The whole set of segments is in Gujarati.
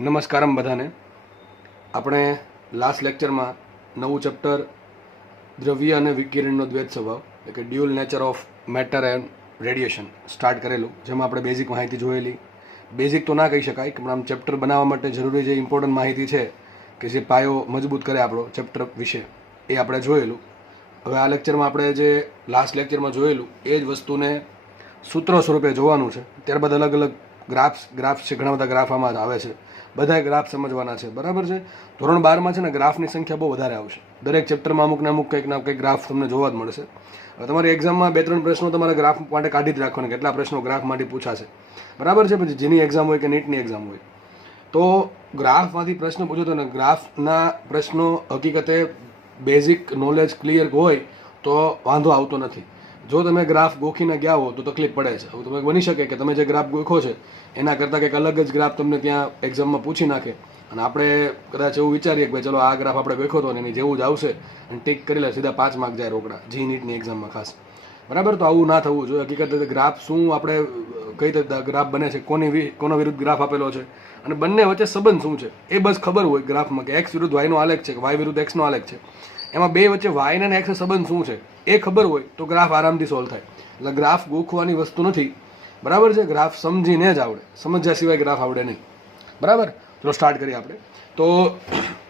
નમસ્કારમ બધાને. આપણે લાસ્ટ લેક્ચરમાં નવું ચેપ્ટર દ્રવ્ય અને વિકિરણનો દ્વૈત સ્વભાવ એટલે કે dual nature of matter and radiation start કરેલું, જેમાં આપણે બેઝિક માહિતી જોયેલી. બેઝિક તો ના કહી શકાય કે આમ ચેપ્ટર બનાવવા માટે જરૂરી જે ઇમ્પોર્ટન્ટ માહિતી છે કે જે પાયો મજબૂત કરે આપણો ચેપ્ટર વિશે, એ આપણે જોયેલું. હવે આ લેક્ચરમાં આપણે જે લાસ્ટ લેક્ચરમાં જોયેલું એ જ વસ્તુને સૂત્રો સ્વરૂપે જોવાનું છે. ત્યારબાદ અલગ અલગ ગ્રાફ્સ છે, ઘણા બધા ગ્રાફ આમાં આવે છે, બધા ગ્રાફ સમજવાના છે, બરાબર છે. ધોરણ 12માં છે ને ગ્રાફની સંખ્યા બહુ વધારે આવશે. દરેક ચેપ્ટરમાં અમુક ને અમુક કંઈક ના કંઈક ગ્રાફ તમને જોવા જ મળશે. હવે તમારી એક્ઝામમાં 2-3 પ્રશ્નો તમારે ગ્રાફ માટે કાઢી જ રાખવાના, કેટલા પ્રશ્નો ગ્રાફ માટે પૂછાશે, બરાબર છે. પછી જેની એક્ઝામ હોય કે નીટની એક્ઝામ હોય તો ગ્રાફમાંથી પ્રશ્ન પૂછો તો ને ગ્રાફના પ્રશ્નો હકીકતે બેઝિક નોલેજ ક્લિયર હોય તો વાંધો આવતો નથી. જો તમે ગ્રાફ ગોખીને ગયા હો તો તકલીફ પડે છે. હવે તમે બની શકે કે તમે જે ગ્રાફ ગોખો છે એના કરતાં કંઈક અલગ જ ગ્રાફ તમને ત્યાં એક્ઝામમાં પૂછી નાખે અને આપણે કદાચ એવું વિચારીએ કે ભાઈ ચલો આ ગ્રાફ આપણે ગોખ્યો હતો ને એની જેવું જ આવશે અને ટીક કરી લે, સીધા 5 માર્ક જાય રોકડા જી નીટની એક્ઝામમાં ખાસ, બરાબર. તો આવું ના થવું જોઈએ. હકીકતે ગ્રાફ શું આપણે કઈ રીતે ગ્રાફ બને છે, કોનો વિરુદ્ધ ગ્રાફ આપેલો છે અને બંને વચ્ચે સંબંધ શું છે એ બસ ખબર હોય ગ્રાફમાં કે એક્સ વિરુદ્ધ વાયનો આલેખ છે કે વાય વિરુદ્ધ એક્સનો આલેખ છે, એમાં બે વચ્ચે વાય અને એક્સ સંબંધ શું છે એ ખબર હોય તો ગ્રાફ આરામથી સોલ્વ થાય. એટલે ગ્રાફ ગોખવાની વસ્તુ નથી, બરાબર છે. ગ્રાફ સમજીને જ આવડે, સમજ્યા સિવાય ગ્રાફ આવડે નહીં, બરાબર. ચલો સ્ટાર્ટ કરીએ આપણે. તો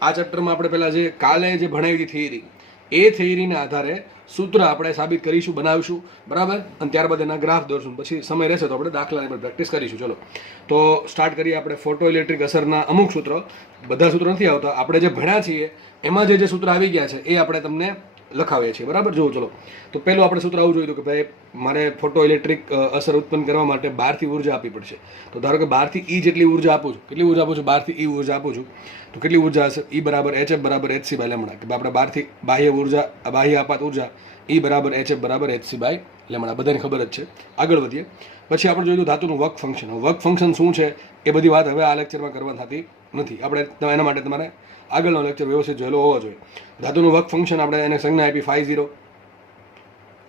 આ ચેપ્ટરમાં આપણે પહેલાં જે કાલે જે ભણાવી હતી થિયરી, એ થિયરીના આધારે સૂત્ર આપણે સાબિત કરીશું, બનાવીશું, બરાબર. અને ત્યારબાદ એના ગ્રાફ દોરશું. પછી સમય રહેશે તો આપણે દાખલાની પર પ્રેક્ટિસ કરીશું. ચલો તો સ્ટાર્ટ કરીએ આપણે. ફોટો ઇલેક્ટ્રિક અસરના અમુક સૂત્રો, બધા સૂત્રો નથી આવતા, આપણે જે ભણ્યા છીએ એમાં જે સૂત્ર આવી ગયા છે એ આપણે તમને લખાવીએ છીએ, બરાબર. જુઓ ચલો. તો પહેલું આપણે સૂત્ર આવું જોયું કે ભાઈ મારે ફોટો ઇલેક્ટ્રિક અસર ઉત્પન્ન કરવા માટે બહારથી ઉર્જા આપવી પડશે. તો ધારો કે બહારથી ઈ જેટલી ઉર્જા આપું છું, કેટલી ઉર્જા આપું છું, બહારથી ઈ ઉર્જા આપું છું, તો કેટલી ઉર્જા હશે? ઈ બરાબર HF બરાબર HC બાય લેમડા. કે આપણે બહારથી બાહ્ય ઉર્જા, બાહ્ય આપાત ઉર્જા ઈ બરાબર HF બરાબર HC બાય લેમડા, બધાને ખબર જ છે. આગળ વધીએ. પછી આપણે જોયું ધાતુનું વર્ક ફંક્શન. વર્ક ફંક્શન શું છે એ બધી વાત હવે આ લેક્ચરમાં કરવા થતી નથી. આપણે એના માટે તમારે આગળનો લેક્ચર વ્યવસ્થિત જોયેલો હોવો જોઈએ. ધાતુનું વર્ક ફંક્શન આપણે એને સંજ્ઞા આપી φ0,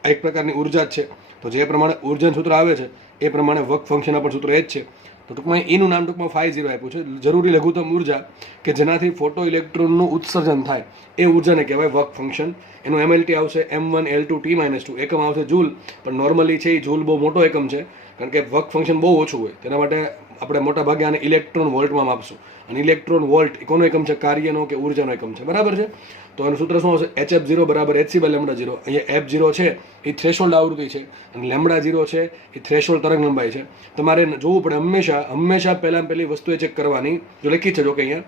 આ એક પ્રકારની ઉર્જા જ છે. તો જે પ્રમાણે ઉર્જાનું સૂત્ર આવે છે એ પ્રમાણે વર્ક ફંક્શનના પણ સૂત્ર એ જ છે. તો ટૂંકમાં એનું નામ ટૂંકમાં φ0 આપ્યું છે. જરૂરી લઘુત્તમ ઉર્જા કે જેનાથી ફોટો ઇલેક્ટ્રોનનું ઉત્સર્જન થાય એ ઉર્જાને કહેવાય વર્ક ફંક્શન. એનું MLT આવશે m1L2T-2, એકમ આવશે જૂલ, પણ નોર્મલી છે એ જૂલ બહુ મોટો એકમ છે કારણ કે વર્ક ફંક્શન બહુ ઓછું હોય. તેના માટે આપણે મોટા ભાગે આને ઇલેક્ટ્રોન વોલ્ટમાં માપશું. અને ઇલેક્ટ્રોન વોલ્ટ કોનો એકમ છે? કાર્યનો કે ઉર્જાનો એકમ છે, બરાબર છે. તો એનું સૂત્ર શું આવશે? HF0 બરાબર HC બાય લેમડા 0. અહીંયા F0 છે એ થ્રેશોલ્ડ આવૃત્તિ છે અને લેમડા 0 છે એ થ્રેશોલ્ડ તરંગ લંબાઈ છે. તમારે જોવું પડે હંમેશા પહેલી વસ્તુ એ ચેક કરવાની, જો લખી છે જો કે અહીંયા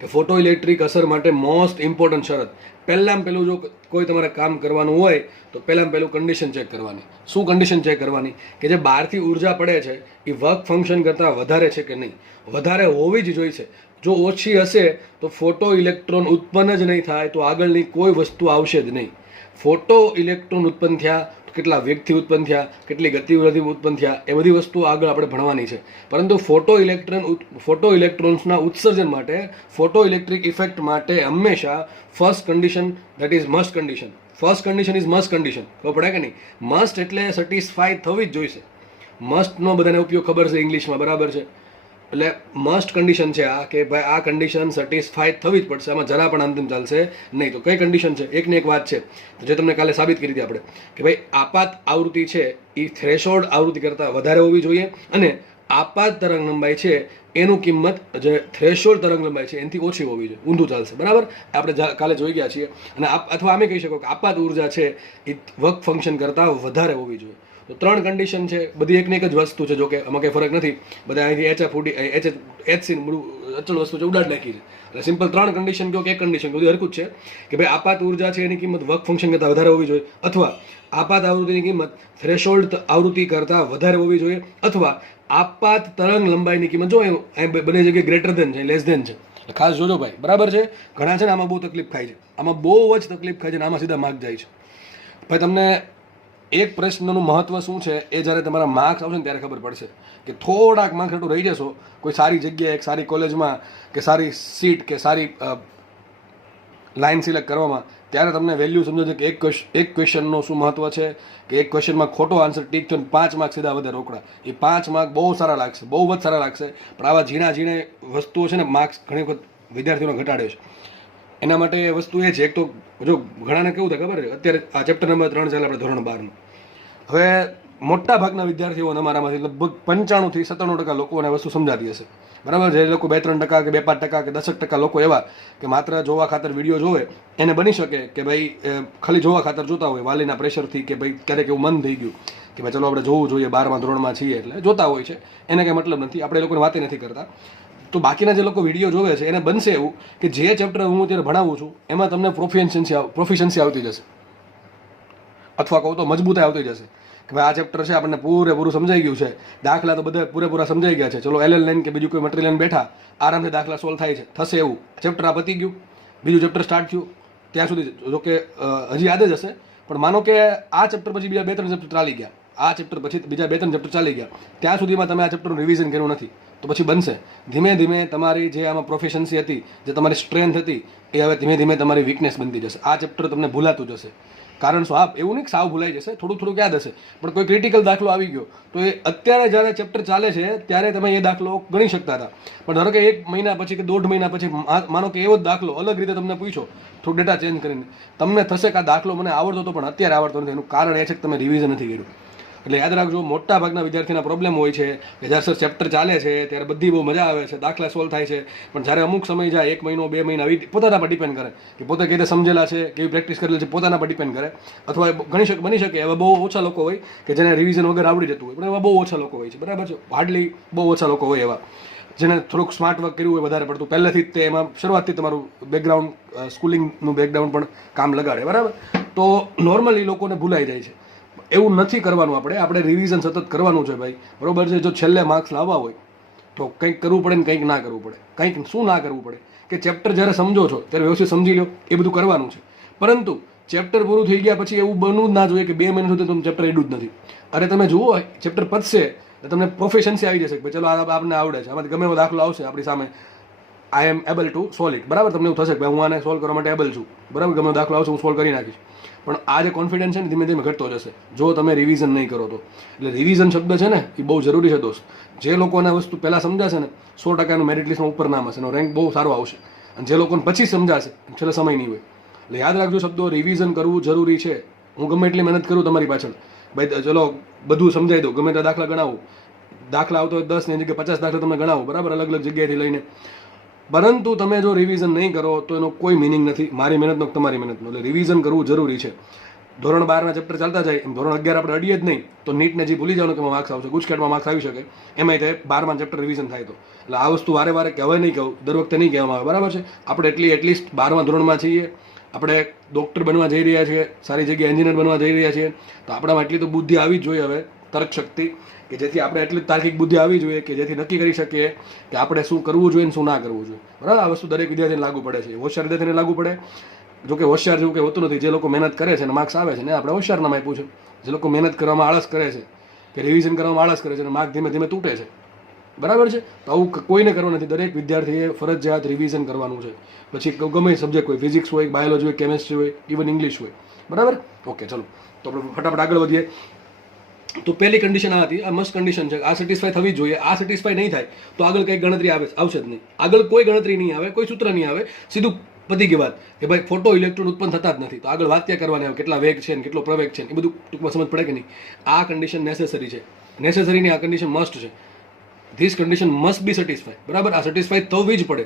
કે ફોટો ઇલેક્ટ્રિક અસર માટે મોસ્ટ ઇમ્પોર્ટન્ટ શરત, પહેલું જો કોઈ તમારે કામ કરવાનું હોય તો પહેલું કન્ડિશન ચેક કરવાની. શું કન્ડિશન ચેક કરવાની? કે જે બહારથી ઉર્જા પડે છે એ વર્ક ફંક્શન કરતાં વધારે છે કે નહીં. વધારે હોવી જ જોઈશે. જો ઓછી હશે તો ફોટો ઇલેક્ટ્રોન ઉત્પન્ન જ નહીં થાય, તો આગળની કોઈ વસ્તુ આવશે જ નહીં. ફોટો ઇલેક્ટ્રોન ઉત્પન્ન થયા, કેટલા વેગથી ઉત્પન્ન થયા, કેટલી ગતિથી ઉત્પન્ન થયા, એ બધી વસ્તુઓ આગળ આપણે ભણવાની છે. પરંતુ ફોટો ઇલેક્ટ્રોન્સના ઉત્સર્જન માટે, ફોટો ઇલેક્ટ્રિક ઇફેક્ટ માટે હંમેશા first condition, that is must condition. First condition is must condition. ખબર પડે કે નહીં? મસ્ટ એટલે સેટિસ્ફાય થવી જ જોઈશે. મસ્ટનો બધાને ઉપયોગ ખબર છે ઇંગ્લિશમાં, બરાબર છે. એટલે મસ્ટ કન્ડિશન છે આ, કે ભાઈ આ કન્ડિશન સેટિસ્ફાય થવી જ પડશે, આમાં જરા પણ અંતિમ ચાલશે નહીં. તો કઈ કન્ડિશન છે? એકને એક વાત છે જે તમને કાલે સાબિત કરી હતી આપણે, કે ભાઈ આપાત આવૃત્તિ છે એ થ્રેશોલ્ડ આવૃત્તિ કરતાં વધારે હોવી જોઈએ અને આપાત તરંગ લંબાઈ છે એનું કિંમત જે થ્રેશોલ્ડ તરંગ લંબાઈ છે એનાથી ઓછી હોવી જોઈએ, ઊંધું ચાલશે, બરાબર. આપણે કાલે જોઈ ગયા છીએ. અને અથવા અમે કહી શકો કે આપાત ઉર્જા છે એ વર્ક ફંક્શન કરતાં વધારે હોવી જોઈએ. તો 3 કન્ડિશન છે, બધી એકને એક જ વસ્તુ છે. જો કે આમાં કંઈ ફરક નથી, બધા અહીંથી HC અચળ વસ્તુ છે ઉડાડ નાખી છે. એટલે સિમ્પલ 3 કન્ડિશન કહો કે એક કન્ડિશન, બધું હરકું જ છે કે ભાઈ આપાત ઉર્જા છે એની કિંમત વર્ક ફંક્શન કરતાં વધારે હોવી જોઈએ, અથવા આપાત આવૃત્તિની કિંમત થ્રેશોલ્ડ આવૃત્તિ કરતાં વધારે હોવી જોઈએ, અથવા આપાત તરંગ લંબાઈની કિંમત જો બધી જગ્યાએ ગ્રેટર ધેન છે, લેસ ધેન છે. ખાસ જોજો ભાઈ, બરાબર છે. ઘણા છે ને આમાં બહુ તકલીફ ખાય છે, આમાં બહુ જ તકલીફ ખાય છે ને આમાં સીધા માર્ક જાય છે. ભાઈ તમને એક પ્રશ્નનું મહત્વ શું છે એ જ્યારે તમારા માર્ક્સ આવશે ને ત્યારે ખબર પડશે કે થોડાક માર્ક્સ એટલું રહી જશો કોઈ સારી જગ્યાએ, એક સારી કોલેજમાં કે સારી સીટ કે સારી લાઇન સિલેક્ટ કરવામાં, ત્યારે તમને વેલ્યુ સમજો છે કે એક ક્વેશ્ચનનો શું મહત્વ છે, કે એક ક્વેશ્ચનમાં ખોટો આન્સર ટીક થયો 5 માર્ક સીધા વધે રોકડા. એ 5 માર્ક બહુ સારા લાગશે, બહુ જ સારા લાગશે, પણ આવા ઝીણા વસ્તુઓ છે ને માર્ક્સ ઘણી વખત વિદ્યાર્થીઓને ઘટાડે છે. એના માટે એ વસ્તુ એ છે, એક તો જો ઘણાને કેવું થાય ખબર છે, અત્યારે આ ચેપ્ટર નંબર 3 ચાલે આપણે ધોરણ 12નું. હવે મોટા ભાગના વિદ્યાર્થીઓને અમારામાંથી લગભગ 95 થી 97% લોકોને વસ્તુ સમજાતી હશે, બરાબર. જે લોકો 2-3% કે 2-5% કે 10% લોકો એવા કે માત્ર જોવા ખાતર વિડીયો જોવે, એને બની શકે કે ભાઈ ખાલી જોવા ખાતર જોતા હોય વાલીના પ્રેશરથી, કે ભાઈ ક્યારેક એવું મન થઈ ગયું કે ભાઈ ચલો આપણે જોવું જોઈએ, 12મા ધોરણમાં છીએ એટલે જોતા હોય છે, એને કંઈ મતલબ નથી, આપણે એ લોકોને વાતે નથી કરતા. તો બાકીના જે લોકો વિડીયો જોવે છે એને બનશે એવું કે જે ચેપ્ટર હું અત્યારે ભણાવું છું એમાં તમને પ્રોફિશન્સી આવતી જશે, અથવા કહું તો મજબૂતાઈ આવતી જશે કે ભાઈ આ ચેપ્ટર છે આપણને પૂરેપૂરું સમજાઈ ગયું છે, દાખલા તો બધા પૂરેપૂરા સમજાઈ ગયા છે, ચલો LL લાઈન કે બીજું કોઈ મટીરિયલ લઈને બેઠા આરામથી દાખલા સોલ્વ થાય છે, થશે એવું. ચેપ્ટર આ પતી ગયું, બીજું ચેપ્ટર સ્ટાર્ટ થયું, ત્યાં સુધી જો કે હજી યાદ જ હશે, પણ માનો કે આ ચેપ્ટર પછી બીજા 2-3 ચેપ્ટર ચાલી ગયા, આ ચેપ્ટર પછી બીજા 2-3 ચેપ્ટર ચાલી ગયા, ત્યાં સુધીમાં તમે આ ચેપ્ટરનું રિવિઝન કર્યું નથી, તો પછી બનશે ધીમે ધીમે તમારી જે આમાં પ્રોફિશન્સી હતી, જે તમારી સ્ટ્રેન્થ હતી, એ હવે ધીમે ધીમે તમારી વીકનેસ બનતી જશે. આ ચેપ્ટર તમને ભૂલાતું જશે. કારણ શું, એવું નહીં કે સાવ ભૂલાઈ જશે, થોડું થોડું યાદ હશે, પણ કોઈ ક્રિટિકલ દાખલો આવી ગયો તો એ અત્યારે જ્યારે ચેપ્ટર ચાલે છે ત્યારે તમે એ દાખલો ગણી શકતા હતા, પણ ધારો કે 1 મહિના પછી કે 1.5 મહિના પછી માનો કે એવો જ દાખલો અલગ રીતે તમને પૂછો, થોડું ડેટા ચેન્જ કરીને, તમને થશે કે આ દાખલો મને આવડતો હતો પણ અત્યારે આવડતો નથી. એનું કારણ એ છે કે તમે રિવિઝન નથી કર્યું. એટલે યાદ રાખજો, મોટા ભાગના વિદ્યાર્થીના પ્રોબ્લેમ હોય છે કે જ્યારે સર ચેપ્ટર ચાલે છે ત્યારે બધી બહુ મજા આવે છે, દાખલા સોલ્વ થાય છે, પણ જ્યારે અમુક સમય જાય, 1 મહિનો 2 મહિના, પોતાના પર ડિપેન્ડ કરે કે પોતે કેવી રીતે સમજેલા છે, કેવી પ્રેક્ટિસ કરેલી છે, પોતાના પર ડિપેન્ડ કરે. અથવા બની શકે એવા બહુ ઓછા લોકો હોય કે જેને રિવિઝન વગર આવડી જતું હોય, પણ એવા બહુ ઓછા લોકો હોય છે, બરાબર છે. હાર્ડલી બહુ ઓછા લોકો હોય એવા જેને થોડુંક સ્માર્ટ વર્ક કર્યું હોય વધારે પડતું પહેલેથી જ, તે એમાં શરૂઆતથી તમારું બેકગ્રાઉન્ડ, સ્કૂલિંગનું બેકગ્રાઉન્ડ પણ કામ લગાડે, બરાબર. તો નોર્મલી લોકોને ભૂલાઈ જાય છે. એવું નથી કરવાનું, આપણે રિવિઝન સતત કરવાનું છે ભાઈ, બરોબર છે. જો છેલ્લે માર્ક્સ લાવવા હોય તો કંઈક કરવું પડે ને કંઈક ના કરવું પડે. કંઈક શું ના કરવું પડે કે ચેપ્ટર જ્યારે સમજો છો ત્યારે વ્યવસ્થિત સમજી લો, એ બધું કરવાનું છે. પરંતુ ચેપ્ટર પૂરું થઈ ગયા પછી એવું બનવું જ ના જોઈએ કે 2 મહિના સુધી તમે ચેપ્ટર એડું જ નથી. અરે તમે જુઓ, ચેપ્ટર પતશે તમને પ્રોફિશન્સી આવી જશે કે ચલો આપને આવડે છે, આમાંથી ગમે એવો દાખલો આવશે આપણી સામે, આઈ એમ એબલ ટુ સોલ્વ ઇટ, બરાબર. તમને એવું થશે કે હું આને સોલ્વ કરવા માટે એબલ છું, બરાબર. ગમે દાખલો આવશે હું સોલ્વ કરી નાખીશ. પણ આ જે કોન્ફિડન્સ છે ને ધીમે ધીમે ઘટતો જશે જો તમે રિવિઝન નહીં કરો તો. એટલે રિવિઝન શબ્દ છે ને એ બહુ જરૂરી છે દોસ્ત. જે લોકોને વસ્તુ પહેલાં સમજાશે ને 100%નું મેરિટ લિસ્ટમાં ઉપર નામ હશે, એનો રેન્ક બહુ સારો આવશે. અને જે લોકોને પછી સમજાશે છેલ્લે સમય નહીં હોય. એટલે યાદ રાખજો શબ્દો, રિવિઝન કરવું જરૂરી છે. હું ગમે એટલી મહેનત કરું તમારી પાછળ, ભાઈ ચલો બધું સમજાવી દઉં, ગમે તે દાખલા ગણાવું, દાખલા આવતો હોય 10 ની જગ્યાએ 50 દાખલા તમે ગણાવો, બરાબર, અલગ અલગ જગ્યાએથી લઈને, પરંતુ તમે જો રિવિઝન નહીં કરો તો એનો કોઈ મિનિંગ નથી. મારી મહેનતનો તમારી મહેનતનો. એટલે રિવિઝન કરવું જરૂરી છે. ધોરણ 12ના ચેપ્ટર ચાલતા જાય એમ ધોરણ 11 આપણે અડીએ જ નહીં તો નીટને જે ભૂલી જવાનું કે માર્ક્સ આવશે, ગુજકેટમાં માર્ક્સ આવી શકે, એમાંય તે 12મા ચેપ્ટર રિવિઝન થાય તો. એટલે આ વસ્તુ વારે વારે કહેવાય નહીં, કહું દર વખતે નહીં કહેવામાં આવે, બરાબર છે. આપણે એટલીસ્ટ 12મા ધોરણમાં છીએ, આપણે ડૉક્ટર બનવા જઈ રહ્યા છીએ, સારી જગ્યાએ એન્જિનિયર બનવા જઈ રહ્યા છીએ, તો આપણામાં એટલી તો બુદ્ધિ આવી જ જોઈએ હવે, તર્ક શક્તિ, કે જેથી આપણે એટલી તાર્કિક બુદ્ધિ આવી જોઈએ કે જેથી નક્કી કરી શકીએ કે આપણે શું કરવું જોઈએ ને શું ના કરવું જોઈએ, બરાબર. આ વસ્તુ દરેક વિદ્યાર્થીને લાગુ પડે છે, હોશિયાર વિદ્યાર્થીને લાગુ પડે. જો કે હોશિયાર જેવું કંઈ હોતું નથી, જે લોકો મહેનત કરે છે અને માર્ક્સ આવે છે ને આપણે હોશિયાર નામ આપ્યું છે. જે લોકો મહેનત કરવામાં આળસ કરે છે કે રિવિઝન કરવામાં આળસ કરે છે અને માર્ક ધીમે ધીમે તૂટે છે, બરાબર છે. તો આવું કોઈને કરવું નથી. દરેક વિદ્યાર્થીએ ફરજિયાત રિવિઝન કરવાનું છે. પછી ગમે સબ્જેક્ટ હોય, ફિઝિક્સ હોય, બાયોલોજી હોય, કેમેસ્ટ્રી હોય, ઇવન ઇંગ્લિશ હોય, બરાબર. ઓકે, ચલો તો આપણે ફટાફટ આગળ વધીએ. તો પહેલી કન્ડિશન આ હતી, આ મસ્ટ કન્ડિશન છે, આ સેટિસ્ફાય થવી જ જોઈએ. આ સેટિસ્ફાય નહીં થાય તો આગળ કંઈ ગણતરી આવશે જ નહીં. આગળ કોઈ ગણતરી નહીં આવે, કોઈ સૂત્ર નહીં આવે, સીધું પતી ગઈ વાત કે ભાઈ ફોટો ઇલેક્ટ્રોન ઉત્પન્ન થતા જ નથી, તો આગળ વાત ક્યાં કરવાની આવે, કેટલા વેગ છે ને કેટલો પ્રવેગ છે એ બધું ટૂંકમાં સમજ પડે કે નહીં. આ કન્ડિશન નેસેસરી છે, નેસેસરીની આ કન્ડિશન મસ્ટ છે. This condition must be satisfy, બરાબર. આ સેટિસ્ફાય થવી જ પડે.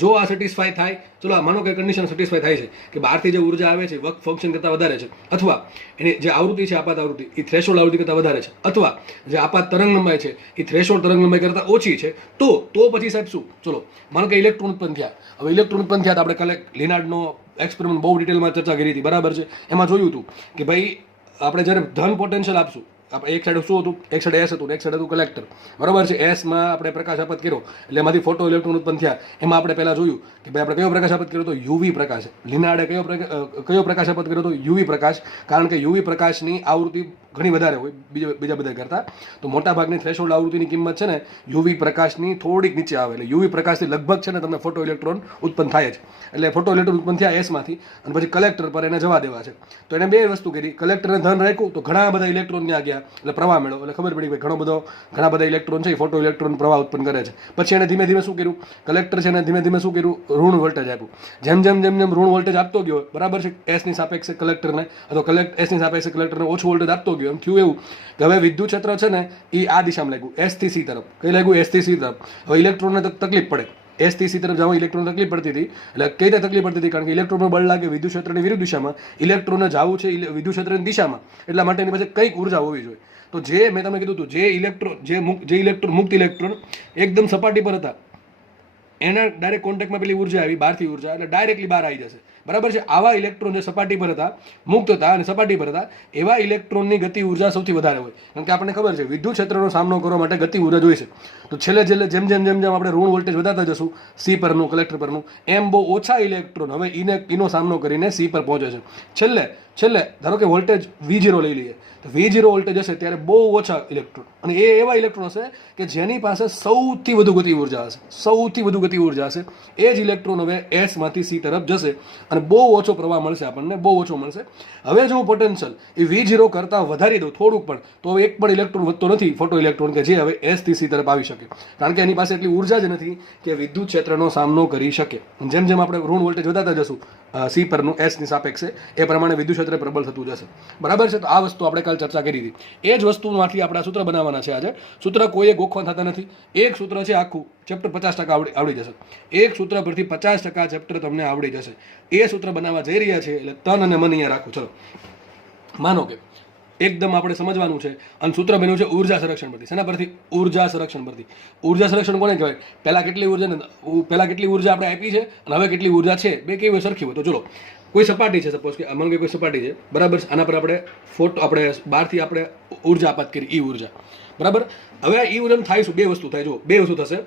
જો આ સેટિસ્ફાય થાય, ચલો માનો કે કન્ડિશન સેટિસ્ફાય થાય છે કે બહારથી જે ઉર્જા આવે છે વર્ક ફંક્શન કરતાં વધારે છે, અથવા એની જે આવૃત્તિ છે આપાત આવૃત્તિ એ થ્રેશોલ્ડ આવૃત્તિ કરતાં વધારે છે, અથવા જે આપાત તરંગ લંબાઈ છે એ થ્રેશોલ્ડ તરંગ લંબાઈ કરતાં ઓછી છે, તો પછી સાહેબ શું, ચલો માનો કે ઇલેક્ટ્રોન ઉત્પન્ન થયા. હવે ઇલેક્ટ્રોન ઉત્પન્ન થયા તો આપણે કાલે લિનાર્ડનો એક્સપેરિમેન્ટ બહુ ડિટેલમાં ચર્ચા કરી હતી, બરાબર છે. એમાં જોયું હતું કે ભાઈ આપણે જ્યારે ધન પોટેન્શિયલ આપશું, આપણે એક સાઈડ શું હતું, એક સાઈડ એસ હતું, એક સાઈડ હતું કલેક્ટર, બરાબર છે. એસમાં આપણે પ્રકાશ આપત કર્યો એટલે એમાંથી ફોટો ઇલેક્ટ્રોન ઉત્પન્ન થયા. એમાં આપણે પહેલાં જોયું કે ભાઈ આપણે કયો પ્રકાશ આપત કર્યો તો યુવી પ્રકાશ. લિનાર્ડે કયો પ્રકાશ આપત કર્યો તો યુવી પ્રકાશ, કારણ કે યુવી પ્રકાશની આવૃત્તિ ઘણી વધારે હોય બીજા બધા કરતાં. તો મોટાભાગની થ્રેશોલ્ડ આવૃત્તિની કિંમત છે ને યુવી પ્રકાશની થોડીક નીચે આવે. એટલે યુવી પ્રકાશથી લગભગ છે ને તમને ફોટો ઇલેક્ટ્રોન ઉત્પન્ન થાય જ. એટલે ફોટો ઇલેક્ટ્રોન ઉત્પન્ન થયા એસમાંથી અને પછી કલેક્ટર પર એને જવા દેવા છે. તો એને બે વસ્તુ કરી, કલેક્ટરને ધન રાખ્યું તો ઘણા બધા ઇલેક્ટ્રોન ત્યાં ગયા એટલે પ્રવાહ મેળવ્યો. એટલે ખબર પડી કે ઘણા બધા ઇલેક્ટ્રોન છે એ ફોટો ઇલેક્ટ્રોન પ્રવાહ ઉત્પન્ન કરે છે. પછી એને ધીમે ધીમે શું કર્યું, કલેક્ટર છે એને ધીમે ધીમે શું કર્યું, ઋણ વોલ્ટેજ આપ્યું. જેમ ઋણ વોલ્ટેજ આપતો ગયો, બરાબર છે, એસની સાપેક્ષે કલેક્ટરને અથવા એસની સાપેક્ષે કલેક્ટરને ઓછું વોલ્ટેજ આપતો ગયો. એમ થયું એવું કે હવે વિદ્યુત ક્ષેત્ર છે ને એ આ દિશામાં લાગ્યું, એસ થી સી તરફ. કઈ લાગ્યું? એસ થી સી તરફ. હવે ઇલેક્ટ્રોનને તકલીફ પડે, એસ થી સી તરફ જવા ઇલેક્ટ્રોન તકલીફ પડતી હતી. એટલે કઈ રીતે તકલીફ પડતી હતી? કારણ કે ઇલેક્ટ્રોનનું બળ લાગે વિદ્યુત ક્ષેત્રની વિરુદ્ધ દિશામાં, ઇલેક્ટ્રોનને જવું છે વિદ્યુત ક્ષેત્રની દિશામાં, એટલા માટે એની પાસે કંઈક ઉર્જા હોવી જોઈએ. તો જે મેં તમને કીધું હતું, જે ઇલેક્ટ્રોન મુક્ત ઇલેક્ટ્રોન એકદમ સપાટી પર હતા એના ડાયરેક્ટ કોન્ટેક્ટમાં પેલી ઉર્જા આવી બહારથી ઉર્જા, એટલે ડાયરેક્ટલી બહાર આવી જશે. બરાબર છે. આવા ઇલેક્ટ્રોન જે સપાટી પર હતા, મુક્ત હતા અને સપાટી પર હતા, એવા ઇલેક્ટ્રોનની ગતિ ઉર્જા સૌથી વધારે હોય. કારણ કે આપણને ખબર છે વિદ્યુત ક્ષેત્રનો સામનો કરવા માટે ગતિ ઉર્જા જોઈશે. તો છેલ્લે જેમ આપણે ઋણ વોલ્ટેજ વધારતા જશું સી પરનું, કલેક્ટર પરનું, એમ બહુ ઓછા ઇલેક્ટ્રોન હવે એનો સામનો કરીને સી પર પહોંચે છે. છેલ્લે ધારો કે વોલ્ટેજ V0 લઈ લઈએ, તો V0 વોલ્ટેજ હશે ત્યારે બહુ ઓછા ઇલેક્ટ્રોન, અને એ એવા ઇલેક્ટ્રોન હશે કે જેની પાસે સૌથી વધુ ગતિ ઉર્જા હશે. એ જ ઇલેક્ટ્રોન હવે એસ માંથી સી તરફ જશે અને બહુ ઓછો પ્રવાહ મળશે આપણને, બહુ ઓછો મળશે. હવે જો હું પોટેન્શિયલ એ V0 કરતાં વધારી દઉં થોડુંક પણ, તો હવે એક પણ ઇલેક્ટ્રોન વધતો નથી ફોટો ઇલેક્ટ્રોન કે જે હવે એસ થી સી તરફ આવી શકે. કારણ કે એની પાસે એટલી ઉર્જા જ નથી કે વિદ્યુત ક્ષેત્રનો સામનો કરી શકે. જેમ આપણે ઋણ વોલ્ટેજ વધારતા જશું સી પરનું એસની સાપેક્ષે, એ પ્રમાણે વિદ્યુત ક્ષેત્ર પ્રબળ થતું જશે. બરાબર છે. તો આ વસ્તુ આપણે કાલ ચર્ચા કરી હતી. એ જ વસ્તુમાંથી આપણે સૂત્ર બનાવવાના છે આજે. સૂત્ર કોઈએ ગોખવા થતા નથી. એક સૂત્ર છે આખું ચેપ્ટર 50% આવડી જશે. એક સૂત્ર પરથી 50% ચેપ્ટર તમને આવડી જશે. એ સૂત્ર બનાવવા જઈ રહ્યા છે એટલે તન અને મન અહીંયા રાખો. ચલો, માનો કે એકદમ આપણે સમજવાનું છે અને સૂત્ર બન્યું છે ઉર્જા સંરક્ષણ પરથી. શેના પરથી? ઉર્જા સંરક્ષણ પરથી. ઉર્જા સંરક્ષણ કોને કહેવાય? પહેલા કેટલી ઉર્જા આપણે આપી છે અને હવે કેટલી ઉર્જા છે, બે કેવી સરખી હોય. તો ચલો, કોઈ સપાટી છે, સપોઝ કે માનો કે કોઈ સપાટી છે, બરાબર છે, આના પર આપણે બહારથી આપણે ઉર્જા આપાત કરી, ઈ ઉર્જા, બરાબર. હવે ઈ ઉર્જા થાય શું? બે વસ્તુ થાય. જો બે વસ્તુ થશે.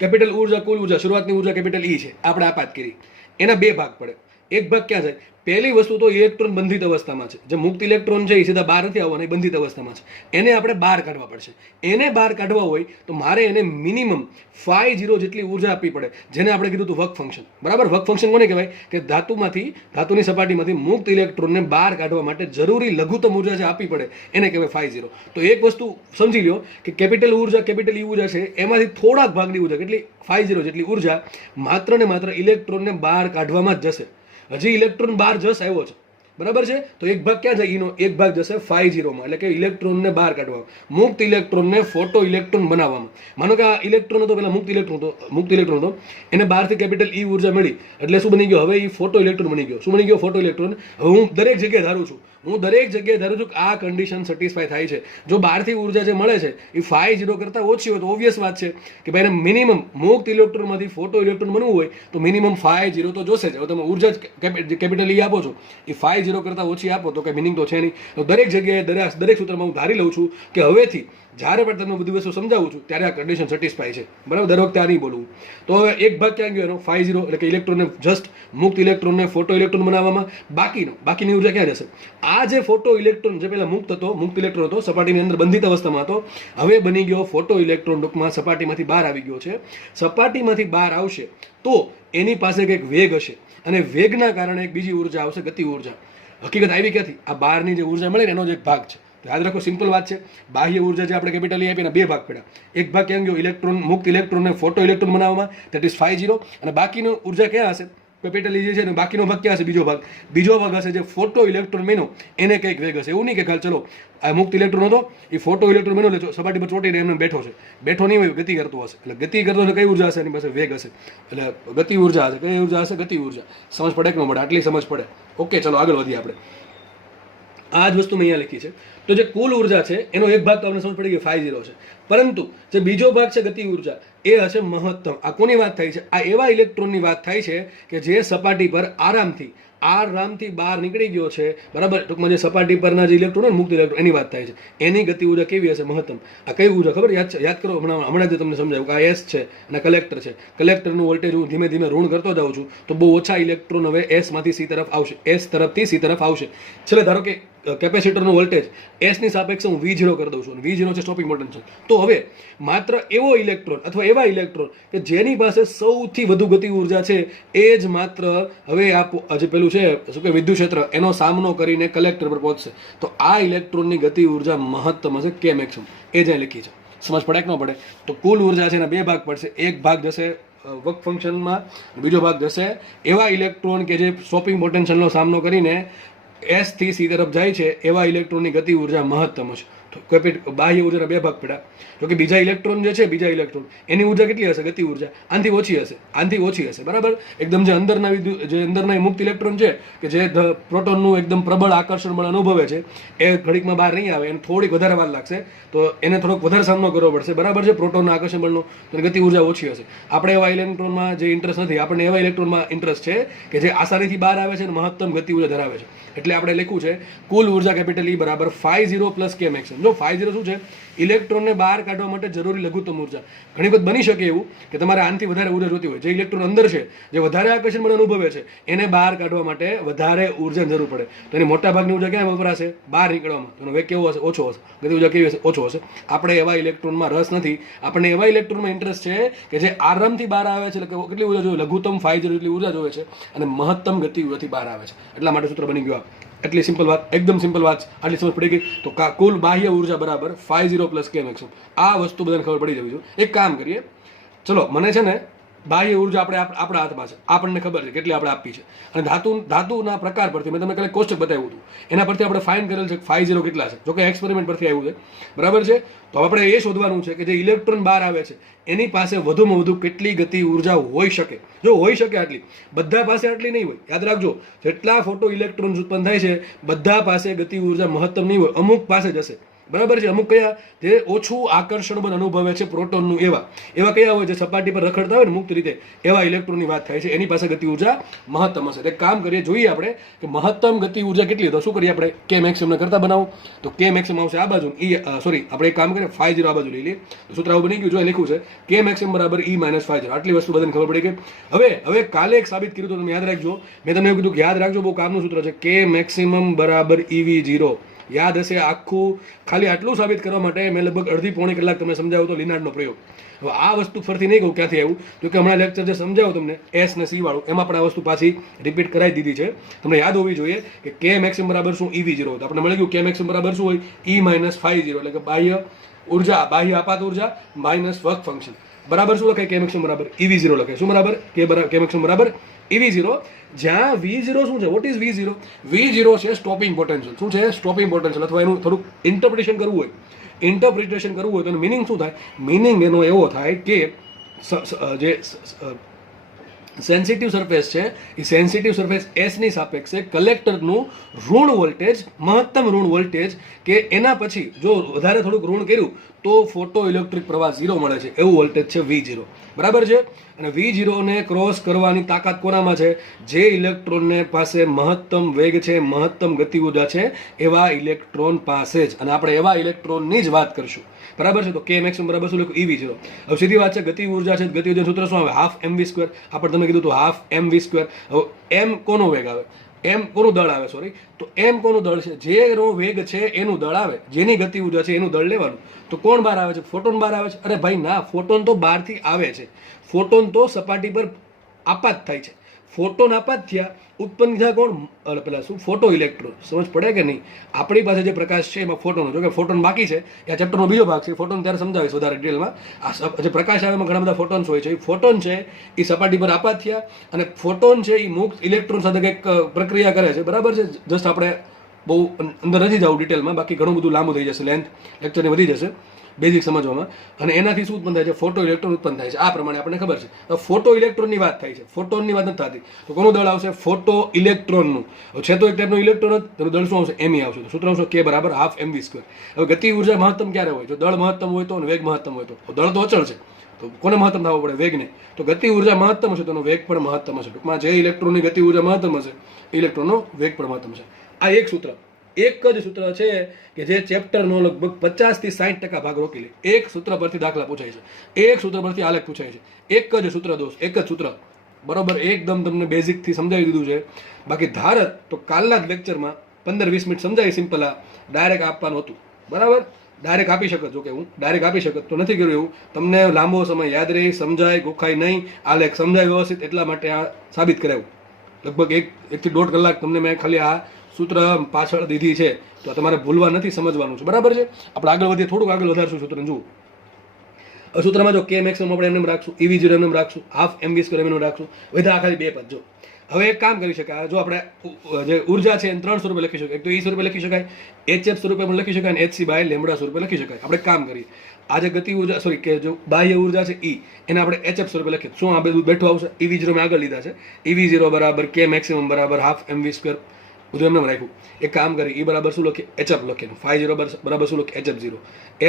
કેપિટલ ઉર્જા, કુલ ઉર્જા, શરૂઆતની ઉર્જા કેપિટલ ઈ છે, આપણે આપાત કરી. એના બે ભાગ પડે. એક ભાગ ક્યાં જાય? પહેલી વસ્તુ તો ઇલેક્ટ્રોન બંધિત અવસ્થામાં છે. જે મુક્ત ઇલેક્ટ્રોન છે એ સીધા બહાર નથી આવવાના, એ બંધિત અવસ્થામાં છે. એને આપણે બહાર કાઢવા પડશે. એને બહાર કાઢવા હોય તો મારે એને મિનિમમ 5 જેટલી ઉર્જા આપવી પડે, જેને આપણે કીધું હતું વર્ક ફંક્શન. બરાબર. વર્ક ફંક્શન કોને કહેવાય? કે ધાતુની સપાટીમાંથી મુક્ત ઇલેક્ટ્રોનને બહાર કાઢવા માટે જરૂરી લઘુત્તમ ઉર્જા જે આપવી પડે એને કહેવાય 5. તો એક વસ્તુ સમજી લો કે કેપિટલ ઈ ઉર્જા છે, એમાંથી થોડાક ભાગની ઉર્જા, કેટલી? 5 જેટલી ઉર્જા માત્ર ને માત્ર ઇલેક્ટ્રોનને બહાર કાઢવામાં જ જશે. હજી ઇલેક્ટ્રોન બહાર જસ આવ્યો છે, બરાબર છે. તો એક ભાગ ક્યાં જાય? એનો એક ભાગ જશે 5 એટલે કે ઇલેક્ટ્રોનને બહાર કાઢવામાં, મુક્ત ઇલેક્ટ્રોનને ફોટો ઇલેક્ટ્રોન બનાવવામાં. માનો કે આ ઇલેક્ટ્રોન હતો, પેલા મુક્ત ઇલેક્ટ્રોન હતો, એને બહારથી કેપિટલ ઈ ઉર્જા મળી એટલે શું બની ગયો? હવે એ ફોટો ઇલેક્ટ્રોન બની ગયો. શું બની ગયો? Photo electron. હવે હું દરેક જગ્યાએ ધારું છું કે આ કન્ડિશન સેટિસ્ફાય થાય છે. જો બહારથી ઉર્જા જે મળે છે એ 5 કરતાં ઓછી હોય તો ઓબ્વિયસ વાત છે કે ભાઈ એને મિનિમમ મુક્ત ઇલેક્ટ્રોનમાંથી ફોટો ઇલેક્ટ્રોન બનવું હોય તો મિનિમમ 5 તો જોશે જ. હવે તમે ઉર્જા કેપિટલ ઈ આપો છો, એ 5 કરતાં ઓછી આપો તો કંઈ મિનિંગ તો છે નહીં. તો દરેક જગ્યાએ દરેક સૂત્રમાં હું ધારી લઉં છું કે હવેથી જ્યારે પણ તમને બધી વસ્તુ સમજાવું છું ત્યારે આ કન્ડિશન સેટિસ્ફાય છે. બરાબર. દર વખતે આ નહીં બોલવું. તો હવે એક ભાગ ક્યાં ગયો એનો? 5 એટલે કે ઇલેક્ટ્રોનને જસ્ટ મુક્ત ઇલેક્ટ્રોનને ફોટો ઇલેક્ટ્રોન બનાવવામાં. બાકીની ઉર્જા ક્યાં જશે? આ જે ફોટો ઇલેક્ટ્રોન જે પહેલા મુક્ત ઇલેક્ટ્રોન હતો, સપાટીની અંદર બંધિત અવસ્થામાં હતો, હવે બની ગયો ફોટો ઇલેક્ટ્રોન. ટૂંકમાં સપાટીમાંથી બહાર આવી ગયો છે. સપાટીમાંથી બહાર આવશે તો એની પાસે કંઈક વેગ હશે અને વેગના કારણે એક બીજી ઉર્જા આવશે, ગતિ ઉર્જા. હકીકત આવી ક્યાંથી? આ બહારની જે ઉર્જા મળે ને એનો જ એક ભાગ છે. યાદ રાખો, સિમ્પલ વાત છે. બાહ્ય ઉર્જા જે આપણે કેપિટલ ઈ આપીને બે ભાગ પડ્યા. એક ભાગ ક્યાં ગયો? મુક્ત ઇલેક્ટ્રોનને ફોટો ઇલેક્ટ્રોન બનાવવામાં, દેટ ઇઝ 5. અને બાકીનો ઉર્જા ક્યાં હશે? કેપિટલ ઈ જે છે ને બાકીનો ભાગ ક્યાં હશે? બીજો ભાગ હશે જે ફોટો ઇલેક્ટ્રોન મેનો, એને કંઈક વેગ હશે. એવું નહીં કે ચલો આ મુક્ત ઇલેક્ટ્રોન હતો, એ ફોટો ઇલેક્ટ્રોન મેનો સપાટી પર ચોટીને એમને બેઠો નહીં હોય, ગતિ કરતો હશે. એટલે ગતિ કરતો હશે, કઈ ઉર્જા હશે? એની પાસે વેગ હશે, એટલે ગતિ ઉર્જા હશે. કઈ ઉર્જા હશે? ગતિ ઉર્જા. સમજ પડે કે ન પડે? આટલી સમજ પડે. ઓકે, ચલો આગળ વધીએ આપણે. આ જ વસ્તુ મેં અહીંયા લખી છે. તો જે કુલ ઉર્જા છે એનો એક ભાગ તો આપણે સમજ પડી કે 5 છે, પરંતુ જે બીજો ભાગ છે ગતિ ઉર્જા, એ હશે મહત્તમ. આ કોની વાત થાય છે? આ એવા ઇલેક્ટ્રોનની વાત થાય છે કે જે સપાટી પર આરામથી બહાર નીકળી ગયો છે. બરાબર. ટૂંકમાં જે સપાટી પરના જે ઇલેક્ટ્રોન, મુક્ત ઇલેક્ટ્રોન, એની વાત થાય છે. એની ગતિ ઉર્જા કેવી હશે? મહત્તમ. આ કઈ ઉર્જા ખબર? યાદ કરો, હમણાં જ તમને સમજાવ્યું કે આ એસ છે અને કલેક્ટર છે. કલેક્ટરનું વોલ્ટેજ હું ધીમે ધીમે ઋણ કરતો જાઉં છું તો બહુ ઓછા ઇલેક્ટ્રોન હવે એસ માંથી સી તરફ આવશે, એસ તરફથી સી તરફ આવશે. છેલ્લે ધારો કે કેપેસિટરનું વોલ્ટેજ એસની સાપેક્ષે હું V0 કરી દઉં છું. V0 છે સ્ટોપિંગ પોટેન્શિયલ. તો હવે માત્ર એવો ઇલેક્ટ્રોન અથવા એવા ઇલેક્ટ્રોન કે જેની પાસે સૌથી વધુ ગતિ ઉર્જા છે એ જ માત્ર હવે આ જે પેલું છે શું કે વિદ્યુત ક્ષેત્ર એનો સામનો કરીને કલેક્ટર પર પહોંચશે. તો આ ઇલેક્ટ્રોનની ગતિ ઉર્જા મહત્તમ હશે કે મેક્સિમમ. એ જ્યાં લખી છે. સમજ પડે કે ન પડે? તો કુલ ઉર્જા છે એના બે ભાગ પડશે. એક ભાગ જશે વર્ક ફંક્શનમાં, બીજો ભાગ જશે એવા ઇલેક્ટ્રોન કે જે સ્ટોપિંગ પોટેન્શિયલનો સામનો કરીને એસ થી સી તરફ જાય છે એવા ઇલેક્ટ્રોનની ગતિ ઉર્જા મહત્તમ હશે. તો બાહ્ય ઉર્જાના બે ભાગ પડ્યા. જો કે બીજા ઇલેક્ટ્રોન જે છે બીજા ઇલેક્ટ્રોન એની ઉર્જા કેટલી હશે? ગતિ ઉર્જા આનાથી ઓછી હશે. બરાબર? એકદમ જે અંદરના મુક્ત ઇલેક્ટ્રોન છે કે જે પ્રોટોનનું એકદમ પ્રબળ આકર્ષણ બળ અનુભવે છે એ ઘડીકમાં બહાર નહીં આવે, એને થોડીક વધારે વાર લાગશે, તો એને થોડોક વધારે સામનો કરવો પડશે. બરાબર છે? પ્રોટોનના આકર્ષણ બળનો તો ગતિ ઉર્જા ઓછી હશે. આપણે એવા ઇલેક્ટ્રોનમાં જે ઇન્ટરેસ્ટ નથી, આપણને એવા ઇલેક્ટ્રોનમાં ઇન્ટરેસ્ટ છે કે જે આસાનીથી બહાર આવે છે અને મહત્તમ ગતિ ઉર્જા ધરાવે છે. એટલે આપણે લખ્યું છે કુલ ઉર્જા કેપિટલ E બરાબર 50 પ્લસ કે મેક્સિમમ. જો 50 શું છે? ઇલેક્ટ્રોનને બહાર કાઢવા માટે જરૂરી લઘુત્તમ ઉર્જા. ઘણી વખત બની શકે એવું કે તમારે આનાથી વધારે ઉર્જા જોતી હોય. જે ઇલેક્ટ્રોન અંદર છે, જે વધારે આકર્ષણ બળ અનુભવે છે, એને બહાર કાઢવા માટે વધારે ઉર્જાની જરૂર પડે. તો એની મોટાભાગની ઉર્જા ક્યાં વપરાશે? બહાર નીકળવામાં. એનો વેગ કેવો હશે? ઓછો હશે. ગતિ ઉર્જા કેવી હશે? ઓછો હશે. આપણે એવા ઇલેક્ટ્રોનમાં રસ નથી. આપણને એવા ઇલેક્ટ્રોનમાં ઇન્ટરેસ્ટ છે કે જે આરામથી બહાર આવે છે. એટલે કેટલી ઉર્જા જોઈએ? લઘુત્તમ 50 જેટલી ઉર્જા જોઈએ છે અને મહત્તમ ગતિ ઉર્જાથી બહાર આવે છે. એટલા માટે સૂત્ર બની ગયું. એટલી સિમ્પલ વાત, એકદમ સિમ્પલ વાત. આટલી સમજ પડી ગઈ? તો કુલ બાહ્ય ઉર્જા બરાબર 50 પ્લસ કે મેક્સિમમ. આ વસ્તુ બધાને ખબર પડી જવી જોઈએ. એક કામ કરીએ, ચલો મને છે ને બાહ્ય ઉર્જા આપણા હાથમાં છે, આપણને ખબર છે કેટલી આપણે આપી છે. અને ધાતુના પ્રકાર પરથી મેં તમને કાલે કોષ્ટક બતાવ્યું હતું, એના પરથી આપણે ફાઇન કરેલ છે 50 કેટલા છે. જોકે એક્સપેરિમેન્ટ પરથી આવ્યું છે. બરાબર છે? તો આપણે એ શોધવાનું છે કે જે ઇલેક્ટ્રોન બહાર આવે છે એની પાસે વધુમાં વધુ કેટલી ગતિ ઉર્જા હોઈ શકે. જો હોઈ શકે આટલી, બધા પાસે આટલી નહીં હોય. યાદ રાખજો, જેટલા ફોટો ઇલેક્ટ્રોન ઉત્પન્ન થાય છે બધા પાસે ગતિ ઉર્જા મહત્તમ નહીં હોય, અમુક પાસે જ હશે. બરાબર છે? અમુક કયા? જે ઓછું આકર્ષણ બળ અનુભવે છે પ્રોટોનનું, એવા કયા હોય? જે સપાટી પર રખડતા હોય ને મુક્ત રીતે, એવા ઇલેક્ટ્રોનની વાત થાય છે. એની પાસે ગતિ ઉર્જા મહત્તમ હશે. એક કામ કરીએ, જોઈએ આપણે કે મહત્તમ ગતિ ઉર્જા કેટલી. તો શું કરીએ આપણે? કે મેક્સિમમ કરતા બનાવો. તો કે મેક્સિમમ આવશે આ બાજુ, આપણે એક કામ કરીએ 50 આ બાજુ લઈ લઈએ. તો સૂત્ર આવું બની ગયું. જો લખ્યું છે કે મેક્સિમમ બરાબર E - 50. આટલી વસ્તુ બધાને ખબર પડી ગઈ. હવે કાલે એક સાબિત કર્યું તો તમે યાદ રાખજો. મેં તમને એવું કીધું કે યાદ રાખજો, બહુ કામનું સૂત્ર છે. કે મેક્સિમમ બરાબર EV0. યાદ હશે આખું. ખાલી આટલું સાબિત કરવા માટે મેં લગભગ અડધી પોણી કલાક તમે સમજાવ્યો તો લિનાર્ડનો પ્રયોગ. હવે આ વસ્તુ ફરતી નહીં કહું ક્યાંથી આવ્યું, તો કે હમણાં લેક્ચર જે સમજાવ્યું તમને S ને C વાળું, એમાં પણ આ વસ્તુ પાછી રિપીટ કરાવી દીધી છે. તમને યાદ હોવી જોઈએ કે કે મેક્સિમમ બરાબર શું? EV0. તો આપણે મળી ગયું કે મેક્સિમમ બરાબર શું હોય? E - 50. એટલે કે બાહ્ય ઉર્જા, બાહ્ય આપાત ઉર્જા માઇનસ વર્ક ફંક્શન બરાબર શું લખાય? કે મેક્સિમમ બરાબર EV0 લખાય. શું બરાબર? કે મેક્સિમમ બરાબર EV0. જ્યાં V0 શું છે? What is V0? V0 છે સ્ટોપિંગ પોટેન્શિયલ. શું છે? Stopping potential. અથવા એનું થોડુંક ઇન્ટરપ્રિટેશન કરવું હોય તો એનું મિનિંગ શું થાય? મિનિંગ એનો એવો થાય કે જે સેન્સિટિવ સરફેસ છે એ સેન્સિટિવ સરફેસ એસની સાપેક્ષે કલેક્ટરનું ઋણ વોલ્ટેજ, મહત્તમ ઋણ વોલ્ટેજ કે એના પછી જો વધારે થોડુંક ઋણ કર્યું તો ફોટો ઇલેક્ટ્રિક પ્રવાહ 0 મળે છે. એવું વોલ્ટેજ છે V0. બરાબર છે? અને V0 ને ક્રોસ કરવાની તાકાત કોનામાં છે? જે ઇલેક્ટ્રોનને પાસે મહત્તમ વેગ છે, મહત્તમ ગતિ ઉર્જા છે એવા ઇલેક્ટ્રોન પાસે જ. અને આપણે એવા ઇલેક્ટ્રોનની જ વાત કરશું. બરાબર છે? તો કે મેક્સિમમ બરાબર શું લખ્યું? EV0. હવે સીધી વાત છે, ગતિ ઉર્જા છે, ગતિ ઉર્જા સૂત્ર શું આવે? Half mv². આપણે તમે કીધું તો હાફ mv². હવે m કોનો વેગ આવે? m કોનું દળ આવે? સોરી, તો m કોનું દળ છે? જેનો વેગ છે એનું દળ આવે, જેની ગતિ ઉર્જા છે એનું દળ લેવાનું. તો કોણ બહાર આવે છે? ફોટોન બહાર આવે છે. અરે ભાઈ ના, ફોટોન તો બહારથી આવે છે. ફોટોન તો સપાટી પર આપાત થાય છે. ફોટોન આપાત થયા, ઉત્પન્ન થયા કોણ? પેલા શું? Photo electron. સમજ પડે કે નહીં? આપણી પાસે જે પ્રકાશ છે એમાં ફોટોન, જો કે ફોટોન બાકી છે, આ ચેપ્ટરનો બીજો ભાગ છે. ફોટોન ત્યારે સમજાવીશ વધારે ડિટેલમાં. આ જે પ્રકાશ આવે એમાં ઘણા બધા ફોટોન્સ હોય છે. એ ફોટોન છે એ સપાટી પર આપાત થયા અને ફોટોન છે એ મુક્ત ઇલેક્ટ્રોન સાથે કંઈક પ્રક્રિયા કરે છે. બરાબર છે? જસ્ટ આપણે બહુ અંદર નથી જવું ડિટેલમાં, બાકી ઘણું બધું લાંબુ થઈ જશે, લેન્થ લેક્ચરની વધી જશે બેઝિક સમજવામાં. અને એનાથી શું ઉત્પન્ન થાય છે? ફોટો ઇલેક્ટ્રોન ઉત્પન્ન થાય છે. આ પ્રમાણે આપણને ખબર છે. હવે ફોટો ઇલેક્ટ્રોનની વાત થાય છે, ફોટોનની વાત નથી થતી. તો કોનું દળ આવશે? ફોટો ઇલેક્ટ્રોનનું. છે તો એક ટાઈપનું ઇલેક્ટ્રોન જ, તેનું દળ શું આવશે? Me આવશે. તો સૂત્ર આવશે કે બરાબર હાફ mv². હવે ગતિ ઉર્જા મહત્તમ ક્યારે હોય? જો દળ મહત્તમ હોય તો અને વેગ મહત્તમ હોય તો. દળ તો અચળ છે, તો કોને મહત્તમ થવું પડે? વેગને. તો ગતિ ઉર્જા મહત્તમ હશે તો એનો વેગ પણ મહત્તમ હશે. ટૂંકમાં જે ઇલેક્ટ્રોનની ગતિ ઉર્જા મહત્તમ હશે ઇલેક્ટ્રોનનો વેગ પણ મહત્તમ છે. આ એક સૂત્ર, એક જ સૂત્ર છે કે જે ચેપ્ટરનો લગભગ 50 થી 60% ભાગ રોકી લે. એક સૂત્ર પરથી દાખલા પૂછાય છે, એક સૂત્ર પરથી આલેખ પૂછાય છે. એક જ સૂત્ર દોસ્ત, એક જ સૂત્ર. બરોબર? એકદમ તમને બેઝિકથી સમજાવી દીધું છે. બાકી ધારત તો કાલના જ લેક્ચરમાં 15-20 મિનિટ સમજાય સિમ્પલ. આ ડાયરેક્ટ આપવાનું હતું, બરાબર. ડાયરેક્ટ આપી શકત, જો કે હું ડાયરેક્ટ આપી શકત તો નથી કર્યું એવું. તમને લાંબો સમય યાદ રહી, સમજાય, ગોખાય નહીં, આ લેખ સમજાય વ્યવસ્થિત, એટલા માટે આ સાબિત કરાવ્યું. લગભગ 1 થી 1.5 કલાક તમને મેં ખાલી આ સૂત્ર પાછળ દીધી છે, તો તમારે ભૂલવા નથી, સમજવાનું છે, બરાબર છે. આપણે આગળ વધીએ, થોડુંક આગળ વધારશું સૂત્ર. જુઓ સૂત્રમાં જો કે મેક્સિમમ આપણે એમને રાખશું, EV0 એમને રાખશું, હાફ MV² એમને રાખશું, વધ્યા ખાલી 2 પદ. જો હવે એક કામ કરી શકાય, જો આપણે જે ઉર્જા છે એને 3 સ્વરૂપે લખી શકાય. એક તો E સ્વરૂપે લખી શકાય, HF સ્વરૂપે પણ લખી શકાય, અને HC/λ સ્વરૂપે લખી શકાય. આપણે કામ કરીએ, આ જે ગતિ ઉર્જા, સોરી, કે જો બાહ્ય ઉર્જા છે E, એને આપણે HF સ્વરૂપે લખીએ. શું આ બધું બેઠું આવશે? EV0 મેં આગળ લીધા છે. EV0 બરાબર K મેક્સિમમ બરાબર હાફ MV², બધું એમને રાખ્યું. એક કામ કરીએ, E બરાબર શું લખીએ? HF લખીએ. ϕ0 બરાબર શું લખીએ? HF0.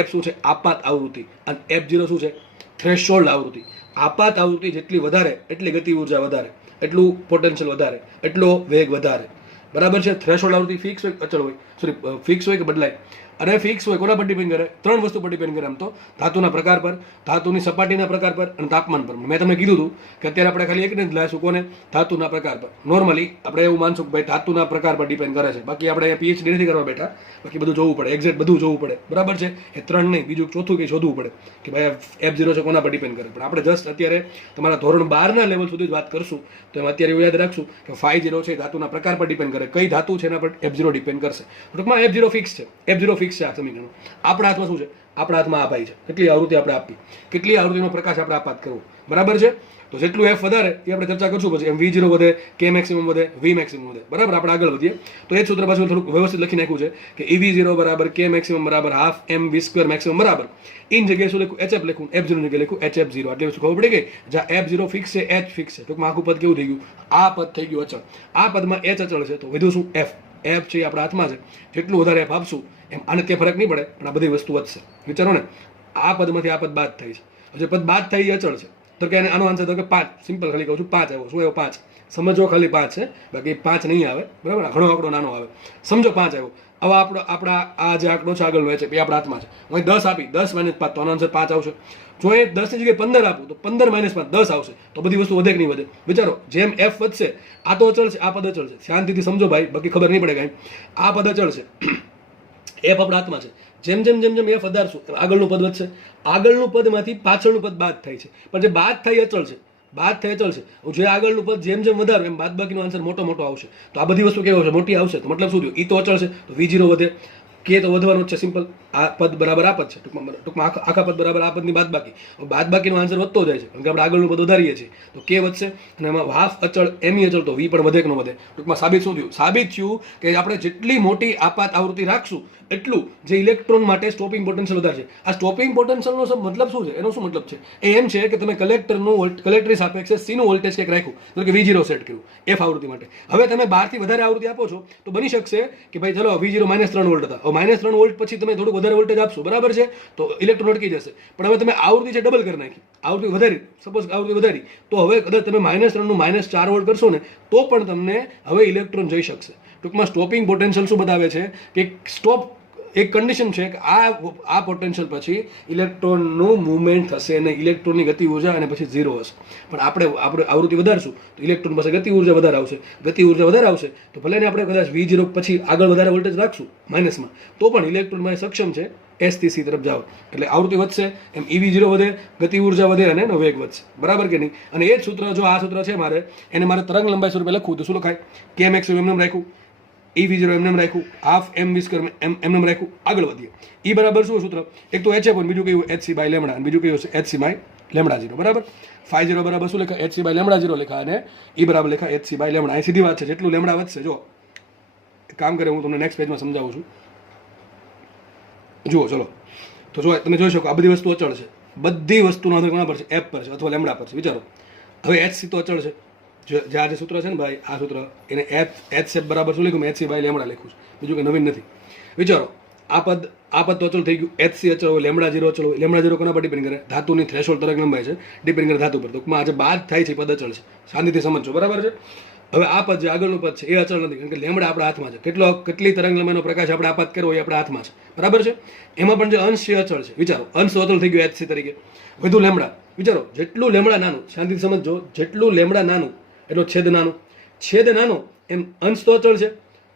F શું છે? આપાત આવૃત્તિ, અને F0 શું છે? થ્રેશોલ્ડ આવૃત્તિ. આપાત આવૃત્તિ જેટલી વધારે એટલી ગતિ ઉર્જા વધારે, એટલું પોટેન્શિયલ વધારે, એટલો વેગ વધારે, બરાબર છે. થ્રેશોલ્ડ આવૃત્તિ ફિક્સ હોય, અચળ હોય, સોરી, ફિક્સ હોય કે બદલાય? અને ફિક્સ હોય કોના પર ડિપેન્ડ કરે? 3 વસ્તુ પર ડિપેન્ડ કરે. આમ તો ધાતુના પ્રકાર પર, ધાતુની સપાટીના પ્રકાર પર, અને તાપમાન પર. મેં તમને કીધું હતું કે અત્યારે આપણે ખાલી એકને જ લાવીશું, કોને? ધાતુના પ્રકાર પર. નોર્મલી આપણે એવું માનશું કે ભાઈ ધાતુના પ્રકાર પર ડિપેન્ડ કરે છે, બાકી આપણે PhD નથી કરવા બેઠા, બાકી બધું જોવું પડે, એક્ઝેક્ટ બધું જોવું પડે, બરાબર છે. એ 3 નહીં, બીજું ચોથું કંઈ શોધવું પડે કે ભાઈ F0 છે કોના પર ડિપેન્ડ કરે. પણ આપણે જસ્ટ અત્યારે તમારા ધોરણ 12ના લેવલ સુધી જ વાત કરશું, તો એમાં અત્યારે એવું યાદ રાખશું કે ϕ0 છે ધાતુના પ્રકાર પર ડિપેન્ડ કરે, કઈ ધાતુ છે એના પર F0 ડિપેન્ડ કરશે. ટૂંકમાં F0 ફિક્સ છે, F0 ફિક્સ છે આ સમીકરણ. આપણા હાથમાં શું છે? આપણા હાથમાં આ ભાઈ છે, કેટલી આવૃત્તિ આપણે આપવી, કેટલી આવૃત્તિનો પ્રકાશ આપણે આપાત કરવો, બરાબર છે. તો જેટલું F વધારે એ આપણે ચર્ચા કરશું પછી. એમ V0 વધે, K મેક્સિમમ વધે, V મેક્સિમમ વધે, બરાબર. આપણે આગળ વધીએ તો એ જ સૂત્ર પાછું થોડુંક વ્યવસ્થિત લખી નાખ્યું છે કે EV0 બરાબર K મેક્સિમમ બરાબર હાફ MV² મેક્સિમમ બરાબર ઇન જગ્યાએ શું લખું? HF લખું, F0 જગ્યાએ લખું HF0. એટલે શું ખબર પડી ગઈ? જ્યાં F0 ફિક્સ છે, H ફિક્સ છે. ટૂંકમાં આખું પદ કેવું થઈ ગયું? આ પદ થઈ ગયું અચળ. આ પદમાં H અચળ છે, તો વધુ શું? F. F છે આપણા હાથમાં છે, જેટલું વધારે F આપશું એમ આને ત્યાં ફરક નહીં પડે, પણ આ બધી વસ્તુ વધશે. વિચારો ને, આ પદમાંથી આ પદ બાદ થાય છે. જે પદ બાદ થાય એ અચળ છે, તો કે આનો આન્સર તો કે 5. સિમ્પલ, ખાલી કહું છું 5 આવ્યો. શું આવ્યો? 5. સમજો, ખાલી 5 છે, બાકી 5 નહીં આવે, બરાબર. ઘણો આંકડો નાનો આવે, સમજો 5 આવ્યો. હવે આપણા આ જે આંકડો છે આગળ છે એ આપણા હાથમાં છે. હું 10 આપી, 10 - 5, તો આનો આન્સર 5 આવશે. જો એ 10 ની જગ્યાએ 15 આપું તો 15 - 5 10 આવશે. તો બધી વસ્તુ વધે કે નહીં વધે? વિચારો, જેમ F વધશે, આ તો અચળ છે, આ પદ અચળ છે. શાંતિથી સમજો ભાઈ, બાકી ખબર નહીં પડે કાંઈ. આ પદ અચળ છે, F આપણા હાથમાં છે. જેમ જેમ જેમ જેમ F વધારશું આગળનું પદ વધશે. આગળનું પદમાંથી પાછળનું પદ બાદ થાય છે, પણ જે બાદ થાય અચળ છે, બાદ થાય અચળ છે. જે આગળનું પદ જેમ જેમ વધારો એમ બાદ બાકીનો આન્સર મોટો મોટો આવશે. તો આ બધી વસ્તુ કેવો છે? મોટી આવશે. તો મતલબ શું થયું? E તો અચળ છે, તો V0 વધે, K તો વધવાનું જ છે, સિમ્પલ. આ પદ બરાબર આ પદ છે, ટૂંકમાં આખા પદ બરાબર આ પદની બાદ બાકીનો આન્સર વધતો જાય છે, કારણ કે આપણે આગળનું પદ વધારીએ છીએ. તો K વધશે, અને એમાં હાફ અચળ, ME અચળ, તો V પણ વધે કે ન વધે? ટૂંકમાં સાબિત શું થયું? સાબિત થયું કે આપણે જેટલી મોટી આપાત આવૃત્તિ રાખશું એટલું જે ઇલેક્ટ્રોન માટે સ્ટોપિંગ પોટેન્શિયલ વધારે છે. આ સ્ટોપિંગ પોટેન્શિયલનો મતલબ શું છે? એનો શું મતલબ છે? એ એમ છે કે તમે કલેક્ટરની સાપેક્ષે C નું વોલ્ટેજ કંઈક રાખ્યું, એટલે કે V0 સેટ કર્યું F આવૃત્તિ માટે. હવે તમે 12 થી વધારે આવૃત્તિ આપો છો તો બની શકશે કે ભાઈ ચલો V0 -3 વોલ્ટ હતા, હવે -3 વોલ્ટ પછી તમે થોડુંક વધારે વોલ્ટેજ આપશો, બરાબર છે, તો ઇલેક્ટ્રોન અટકી જશે. પણ હવે તમે આવૃત્તિ છે ડબલ કરી નાખી, આવૃત્તિ વધારી, સપોઝ આવૃત્તિ વધારી, તો હવે કદાચ તમે -3 નું -4 વોલ્ટ કરશો ને તો પણ તમને હવે ઇલેક્ટ્રોન જઈ શકશે. ટૂંકમાં સ્ટોપિંગ પોટેન્શિયલ શું બતાવે છે કે સ્ટોપ, એક કન્ડિશન છે કે આ પોટેન્શિયલ પછી ઇલેક્ટ્રોનનું મૂવમેન્ટ થશે અને ઇલેક્ટ્રોનની ગતિ ઉર્જા અને પછી 0 હશે. પણ આપણે આવૃત્તિ વધારશું તો ઇલેક્ટ્રોન પાસે ગતિ ઉર્જા વધારે આવશે, ગતિ ઉર્જા વધારે આવશે તો ભલે ને આપણે કદાચ V0 પછી આગળ વધારે વોલ્ટેજ રાખશું માઇનસમાં, તો પણ ઇલેક્ટ્રોન માં સક્ષમ છે S થી C તરફ જાવ. એટલે આવૃત્તિ વધશે એમ EV0 વધે, ગતિ ઉર્જા વધે અને એનો વેગ વધશે, બરાબર કે નહીં? અને એ જ સૂત્ર, જો આ સૂત્ર છે મારે, એને મારે તરંગ લંબાઈ સ્વરૂપે લખવું તો શું લખાય? K મેક્સિમમ એમને રાખ્યું, EV0 એમને રાખ્યું, હાફ MV² એમને રાખ્યું. આગળ વધીએ. E બરાબર શું સૂત્ર? એક તો HF, બીજું કયું HC/λ, અને બીજું કયું HC/λ0, બરાબર. ϕ0 બરાબર શું લખાય? HC/λ0 લખાય, અને E બરાબર લખાય HC/λ. અહીં સીધી વાત છે, જેટલું લેમડા વધશે, જો કામ કરે, હું તમને નેક્સ્ટ પેજમાં સમજાવું છું. જુઓ, ચલો, તો જો તમે જોઈ શકો આ બધી વસ્તુ અચળ છે. બધી વસ્તુનો આધાર કોના પર છે? F પર છે અથવા લેમડા પર છે. વિચારો, હવે HC તો અચળ છે, જે આ જે સૂત્ર છે ને ભાઈ, આ સૂત્ર, એને H બરાબર શું લખ્યું? HC/λ લખ્યું છે, બીજું કંઈ નવીન નથી. વિચારો, આ પદ તો અચળ થઈ ગયું, HC અચળ હોય, λ0 અચળ હોય. λ0 કોના પર ડિપેન્ડ કરે? ધાતુની થ્રેશોલ્ડ તરંગ લંબાઈ છે, ડિપેન્ડ કરે ધાતુ પર. ટૂંકમાં આજે બાદ થાય છે પદ અચળ છે, શાંતિથી સમજો, બરાબર છે. હવે આ પદ જે આગળનું પદ છે એ અચળ નથી, કારણ કે લેમડા આપણા હાથમાં છે. કેટલી તરંગ લંબાઈનો પ્રકાશ આપણે આપાત કરવો એ આપણા હાથમાં છે, બરાબર છે. એમાં પણ જે અંશ છે અચળ છે. વિચારો, અંશ તો અચળ થઈ ગયો HC તરીકે, વધુ લેમડા. વિચારો, જેટલું લેમડા નાનું, શાંતિથી સમજો, જેટલું લેમડા નાનું એટલો છેદ નાનો, છેદ નાનો એમ અંશ તો અચળ છે.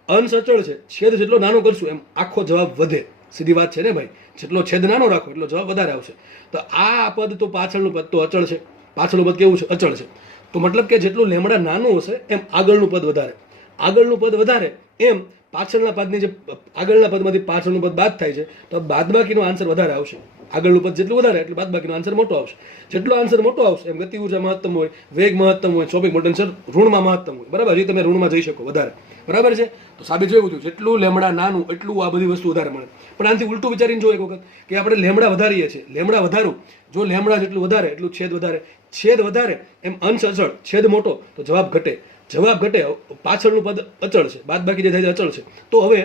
અંશ અચળ છે, છેદ જેટલો નાનો કરશું એમ આખો જવાબ વધે. સીધી વાત છે ને ભાઈ, જેટલો છેદ નાનો રાખો એટલો જવાબ વધારે આવશે. તો આ પદ તો પાછળનું પદ તો અચળ છે, પાછળનું પદ કેવું છે? અચળ છે. તો મતલબ કે જેટલું લેમડા નાનું હશે એમ આગળનું પદ વધારે, આગળનું પદ વધારે એમ પાછળના પદની જે આગળના પદમાંથી પાછળનું પદ બાદ થાય છે તો બાદબાકીનો આન્સર વધારે આવશે. આગળનું પદ જેટલું વધારે એટલે બાદબાકીનો આન્સર મોટો આવશે. જેટલો આન્સર મોટો આવશે એમ ગતિ ઉર્જા મહત્તમ હોય, વેગ મહત્તમ હોય, સ્ટોપિંગ પોટેન્શિયલ ઋણમાં મહત્તમ હોય. બરાબર, હજી તમે ઋણમાં જઈ શકો વધારે. બરાબર છે. તો સાબિત જોયું હતું જેટલું લેમડા નાનું એટલું આ બધી વસ્તુ વધારે મળે. પણ આનાથી ઉલટું વિચારીને જો એક વખત કે આપણે લેમડા વધારીએ છીએ, લેમડા વધારું, જો લેમડા જેટલું વધારે એટલું છેદ વધારે, છેદ વધારે એમ અંશ અચળ, છેદ મોટો તો જવાબ ઘટે, જવાબ ઘટે. પાછળનું પદ અચળ છે, બાદબાકી જે થાય છે અચળ છે. તો હવે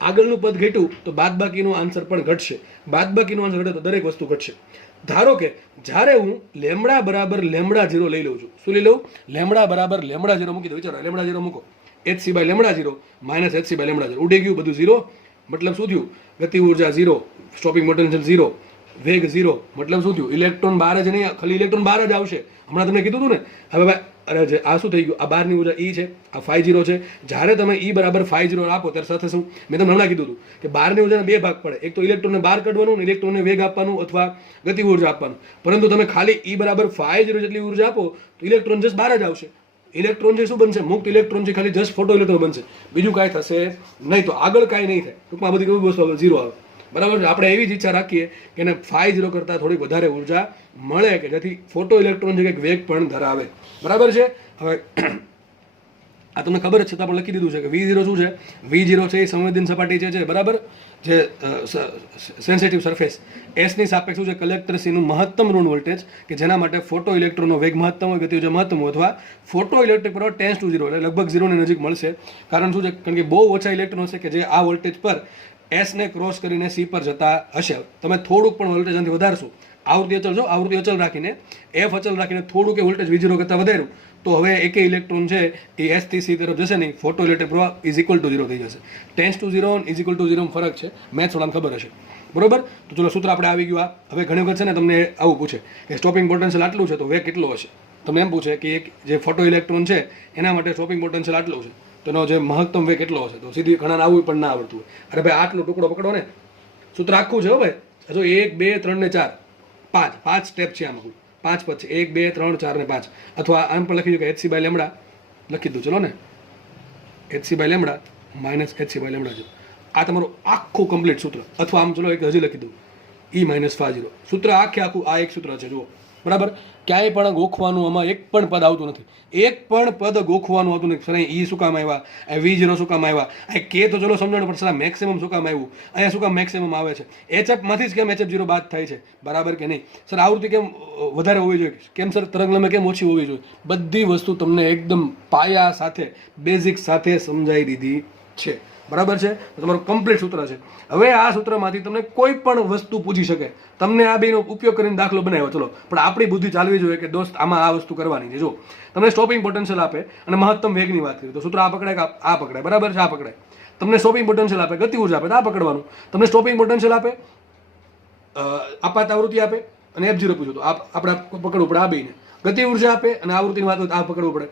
આગળનું પદ ઘટ્યું તો બાદબાકીનો આન્સર પણ ઘટશે. બાદબાકીનો આન્સર ઘટે તો દરેક વસ્તુ ઘટશે. ધારો કે જ્યારે હું લેમડા બરાબર લેમડા 0 લઈ લઉં છું, શું લઈ લઉં? લેમડા બરાબર લેમડા 0 મૂકી દો. વિચારો, લેમડા 0 મૂકો, hc by lambda 0 minus hc by lambda 0 ઉડી ગયું બધું 0. મતલબ શું થયું? ગતિ ઉર્જા 0, સ્ટોપિંગ પોટેન્શિયલ 0, વેગ 0. મતલબ શું થયું? ઇલેક્ટ્રોન બહાર જ નહીં, ખાલી ઇલેક્ટ્રોન બહાર જ આવશે. હમણાં તમને કીધું હતું ને. હવે ભાઈ અરે આ શું થઈ ગયું? આ બહારની ઉર્જા E છે, આ φ0 છે. જ્યારે તમે E બરાબર φ0 આપો ત્યારે સાથે શું? મેં તમને હમણાં કીધું હતું કે બહારની ઉર્જાના બે ભાગ પડે, એક તો ઇલેક્ટ્રોનને બહાર કાઢવાનું, ઇલેક્ટ્રોનને વેગ આપવાનું અથવા ગતિ ઉર્જા આપવાનું. પરંતુ તમે ખાલી E બરાબર φ0 જેટલી ઉર્જા આપો તો ઇલેક્ટ્રોન જસ્ટ બહાર જ આવશે. ઇલેક્ટ્રોન છે શું બનશે? મુક્ત ઇલેક્ટ્રોન છે, ખાલી જસ્ટ ફોટો ઇલેક્ટ્રોન બનશે, બીજું કાંઈ થશે નહીં. તો આગળ કાંઈ નહીં થાય. ટૂંકમાં આ બધી કેવી વસ્તુ આવે? 0 આવે. બરાબર છે. આપણે એવી જ ઈચ્છા રાખીએ કે એને φ0 કરતાં થોડીક વધારે ઉર્જા મળે કે જેથી ફોટો ઇલેક્ટ્રોન છે કે વેગ પણ ધરાવે. બરાબર છે. હવે આ તમને ખબર જ છતાં પણ લખી દીધું છે કે V0 શું છે? V0 છે એ સંવેદન સપાટી છે, બરાબર, જે સેન્સિટિવ સરફેસ. એસની સાપેક્ષ શું છે? કલેક્ટર સીનું મહત્તમ ઋણ વોલ્ટેજ કે જેના માટે ફોટો ઇલેક્ટ્રોનનો વેગ મહત્તમ હોય, ગતિ ઉર્જા મહત્તમ હોય અથવા ફોટો ઇલેક્ટ્રિક પ્રવાહ ટેન્સ ટુ 0 એટલે લગભગ 0 ની નજીક મળશે. કારણ શું છે? કારણ કે બહુ ઓછા ઇલેક્ટ્રોન હશે કે જે આ વોલ્ટેજ પર એસને ક્રોસ કરીને સી પર જતા હશે. તમે થોડુંક પણ વોલ્ટેજ આનાથી વધારશો, આવૃત્તિ અચળ છો, આવૃત્તિ અચળ રાખીને એફ અચળ રાખીને થોડુંક એ વોલ્ટેજ V0 કરતાં વધાર્યું તો હવે એક ઇલેક્ટ્રોન છે એ એસ થી સી તરફ જશે નહીં, ફોટો ઇલેક્ટ્રિક પ્રવાહ ઇઝ ઇક્વલ ટુ 0 થઈ જશે. Tense two 0 is equal to 0 ફરક છે, મેથ્સ વાળાને ખબર હશે. બરોબર. તો ચલો સૂત્ર આપણે આવી ગયું. આ હવે ઘણી વખત છે ને તમને આવું પૂછે કે સ્ટોપિંગ પોટેન્શિયલ આટલું છે તો વેગ કેટલો હશે. તમને એમ પૂછે કે એક જે ફોટો ઇલેક્ટ્રોન છે એના માટે સ્ટોપિંગ પોટેન્શિયલ આટલું છે તો એનો જે મહત્તમ વેગ કેટલો હશે. તો સીધી ઘણા આવું પણ ના આવડતું હોય. અરે ભાઈ આટલો ટુકડો પકડો ને, સૂત્ર આખું છે હો ભાઈ. જો 1 2 3 ને 4 5 સ્ટેપ છે આમાં, 5 પદ છે, 1 2 3 4 ને 5. અથવા આમ પણ લખી દો કે hc બાય લેમડા લખી દો. ચલો ને, hc by lambda minus hc by lambda છે. આ તમારું આખું કમ્પ્લીટ સૂત્ર. અથવા આમ ચલો એક હજી લખી દઉં, E માઇનસ φ0. સૂત્ર આખું આ એક સૂત્ર છે. જુઓ, બરાબર. ક્યાંય પણ ગોખવાનું આમાં એક પણ પદ આવતું નથી, એક પણ પદ ગોખવાનું આવતું નથી. સર E શું કામ આવ્યા, V0 શું કામ આવ્યા, અહીં K તો ચલો સમજણ પણ સર મેક્સિમમ શું કામ આવ્યું, અહીંયા શું કામ મેક્સિમમ આવે છે, HF માંથી જ કેમ HF0 બાદ થાય છે, બરાબર કે નહીં. સર આવૃત્તિ કેમ વધારે હોવી જોઈએ, કેમ સર તરંગલંબાઈ કેમ ઓછી હોવી જોઈએ. બધી વસ્તુ તમને એકદમ પાયા સાથે, બેઝિક સાથે સમજાવી દીધી છે. બરાબર છે. તમારું કમ્પ્લીટ સૂત્ર છે. હવે આ સૂત્રમાંથી તમને કોઈ પણ વસ્તુ પૂછી શકે, તમને આ બેનો ઉપયોગ કરીને દાખલો બનાવ્યો, ચલો, પણ આપણી બુદ્ધિ ચાલવી જોઈએ કે દોસ્ત આમાં આ વસ્તુ કરવાની છે. જો તમને સ્ટોપિંગ પોટેન્શિયલ આપે અને મહત્તમ વેગની વાત કરીએ તો સૂત્ર આ પકડાય કે આ પકડાય, બરાબર છે, આ પકડાય. તમને સ્ટોપિંગ પોટેન્શિયલ આપે, ગતિ ઉર્જા આપે તો આ પકડવાનું. તમને સ્ટોપિંગ પોટેન્શિયલ આપે, આપાત આવૃત્તિ આપે અને F0 પૂછો તો આપણે પકડવું પડે આ બેને. ગતિ ઉર્જા આપે અને આવૃત્તિની વાત હોય તો આ પકડવું પડે.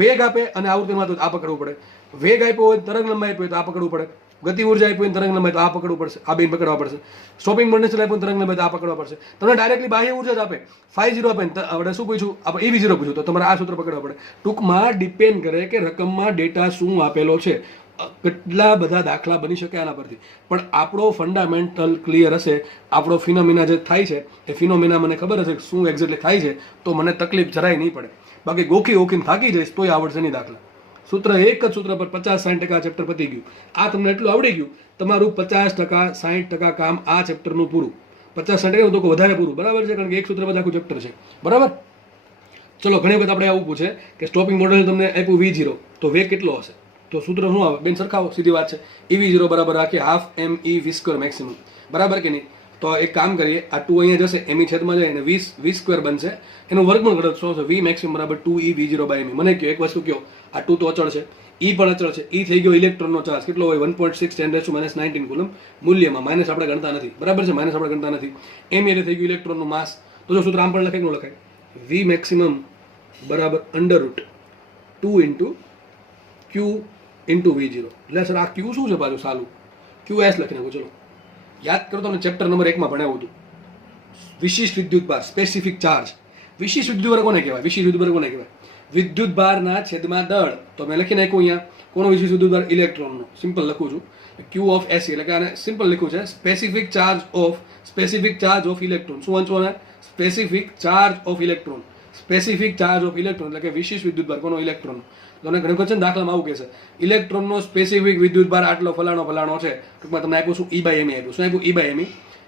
વેગ આપે અને આવૃત્તિની વાત હોય તો આ પકડવું પડે. વેગ આપ્યો હોય, તરંગ લંબાઈ આપી હોય તો આ પકડવું પડે. ગતિ ઉર્જા આપી હોય, તરંગ લંબાઈ તો આ પકડવું પડશે, આ બેન પકડવા પડશે. સ્ટોપિંગ પોટેન્શિયલ આપ્યું, તરંગ લંબાઈ તો આ પકડવા પડશે. તમને ડાયરેક્ટલી બાહ્ય ઉર્જા જ આપે, φ0 આપે, આપણે શું પૂછ્યું, આપણે EV0 પૂછ્યું તો તમારે આ સૂત્ર પકડવા પડે. ટૂંકમાં ડિપેન્ડ કરે કે રકમમાં ડેટા શું આપેલો છે. કેટલા બધા દાખલા બની શકે આના પરથી, પણ આપણો ફંડામેન્ટલ ક્લિયર હશે, આપણો ફિનોમિના જે થાય છે એ ફિનોમિના મને ખબર હશે શું એક્ઝેક્ટલી થાય છે, તો મને તકલીફ જરાય નહીં પડે. બાકી ગોખીને થાકી જઈશ તોય આવડશે નહીં દાખલા. સૂત્ર એક જ સૂત્ર પર 50-60% ચેપ્ટર પતી ગયું. આ તમને એટલું આવડી ગયું, તમારું 50% 60% કામ આ ચેપ્ટરનું પૂરું. 50-60% તો વધારે પૂરું, બરાબર છે, કારણ કે એક સૂત્ર પર આખું ચેપ્ટર છે, બરાબર. ચલો, ઘણી વખત આપણે આવું પૂછે કે સ્ટોપિંગ મોડેલ તમને આપ્યું V0 તો વેગ કેટલો હશે, તો સૂત્ર શું આવે બેન, સરખાવો, સીધી વાત છે. EV0 બરાબર રાખીએ ½ ME મેક્સિમમ, બરાબર કે નહીં. તો એક કામ કરીએ, આ 2 અહીંયા જશે, ME છેદમાં જાય અને 20 બનશે, એનું વર્ગમૂળ કરો શું છે, V મેક્સિમમ બરાબર 2EV0/ME. મને કહો એક વસ્તુ કહો, આ 2 તો અચળ છે, E પણ અચળ છે. E થઈ ગયો ઇલેક્ટ્રોનનો ચાર્જ, કેટલો હોય 1.6 × 10⁻19 કુલમ મૂલ્યમાં, માઇનસ આપણે ગણતા નથી, બરાબર છે, માઇનસ આપણે ગણતા નથી. ME એટલે થઈ ગયું ઇલેક્ટ્રોનનું માસ. તો જો સૂત્ર આમ પણ લખાય ન લખાય, V મેક્સિમમ બરાબર √2 × Q ઇન્ટુ V0. એટલે સર આ ક્યુ શું છે પાછું સાલું? QS લખી નાખું. ચલો યાદ કરો, તમને ચેપ્ટર નંબર 1 માં ભણાવ્યું હતું. વિશિષ્ટ વિદ્યુતભાર, સ્પેસિફિક ચાર્જ. વિશિષ્ટ વિદ્યુતભાર કોને કહેવાય? વિશિષ્ટ વિદ્યુતભાર કોને કહેવાય? વિદ્યુતભારના છેદમાં દળ. તો મેં લખી નાખ્યું અહીંયા. કોનો વિશિષ્ટ વિદ્યુતભાર? ઇલેક્ટ્રોનનો. સિમ્પલ લખું છું, Q ઓફ SE, એટલે કે આને સિમ્પલ લખ્યું છે સ્પેસિફિક ચાર્જ ઓફ ઇલેક્ટ્રોન. શું વાંચવાનું? Specific charge of electron. Specific charge of electron એટલે કે વિશિષ્ટ વિદ્યુતભાર કોનો? ઇલેક્ટ્રોન. તમને ઘણી વખત દાખલામાં આવું કહેશે, ઇલેક્ટ્રોનનો સ્પેસિફિક વિદ્યુતભાર આટલો ફલાણો છે. ટૂંકમાં તમને આપ્યું શું? E/me આપ્યું. શું આપ્યું? E/me.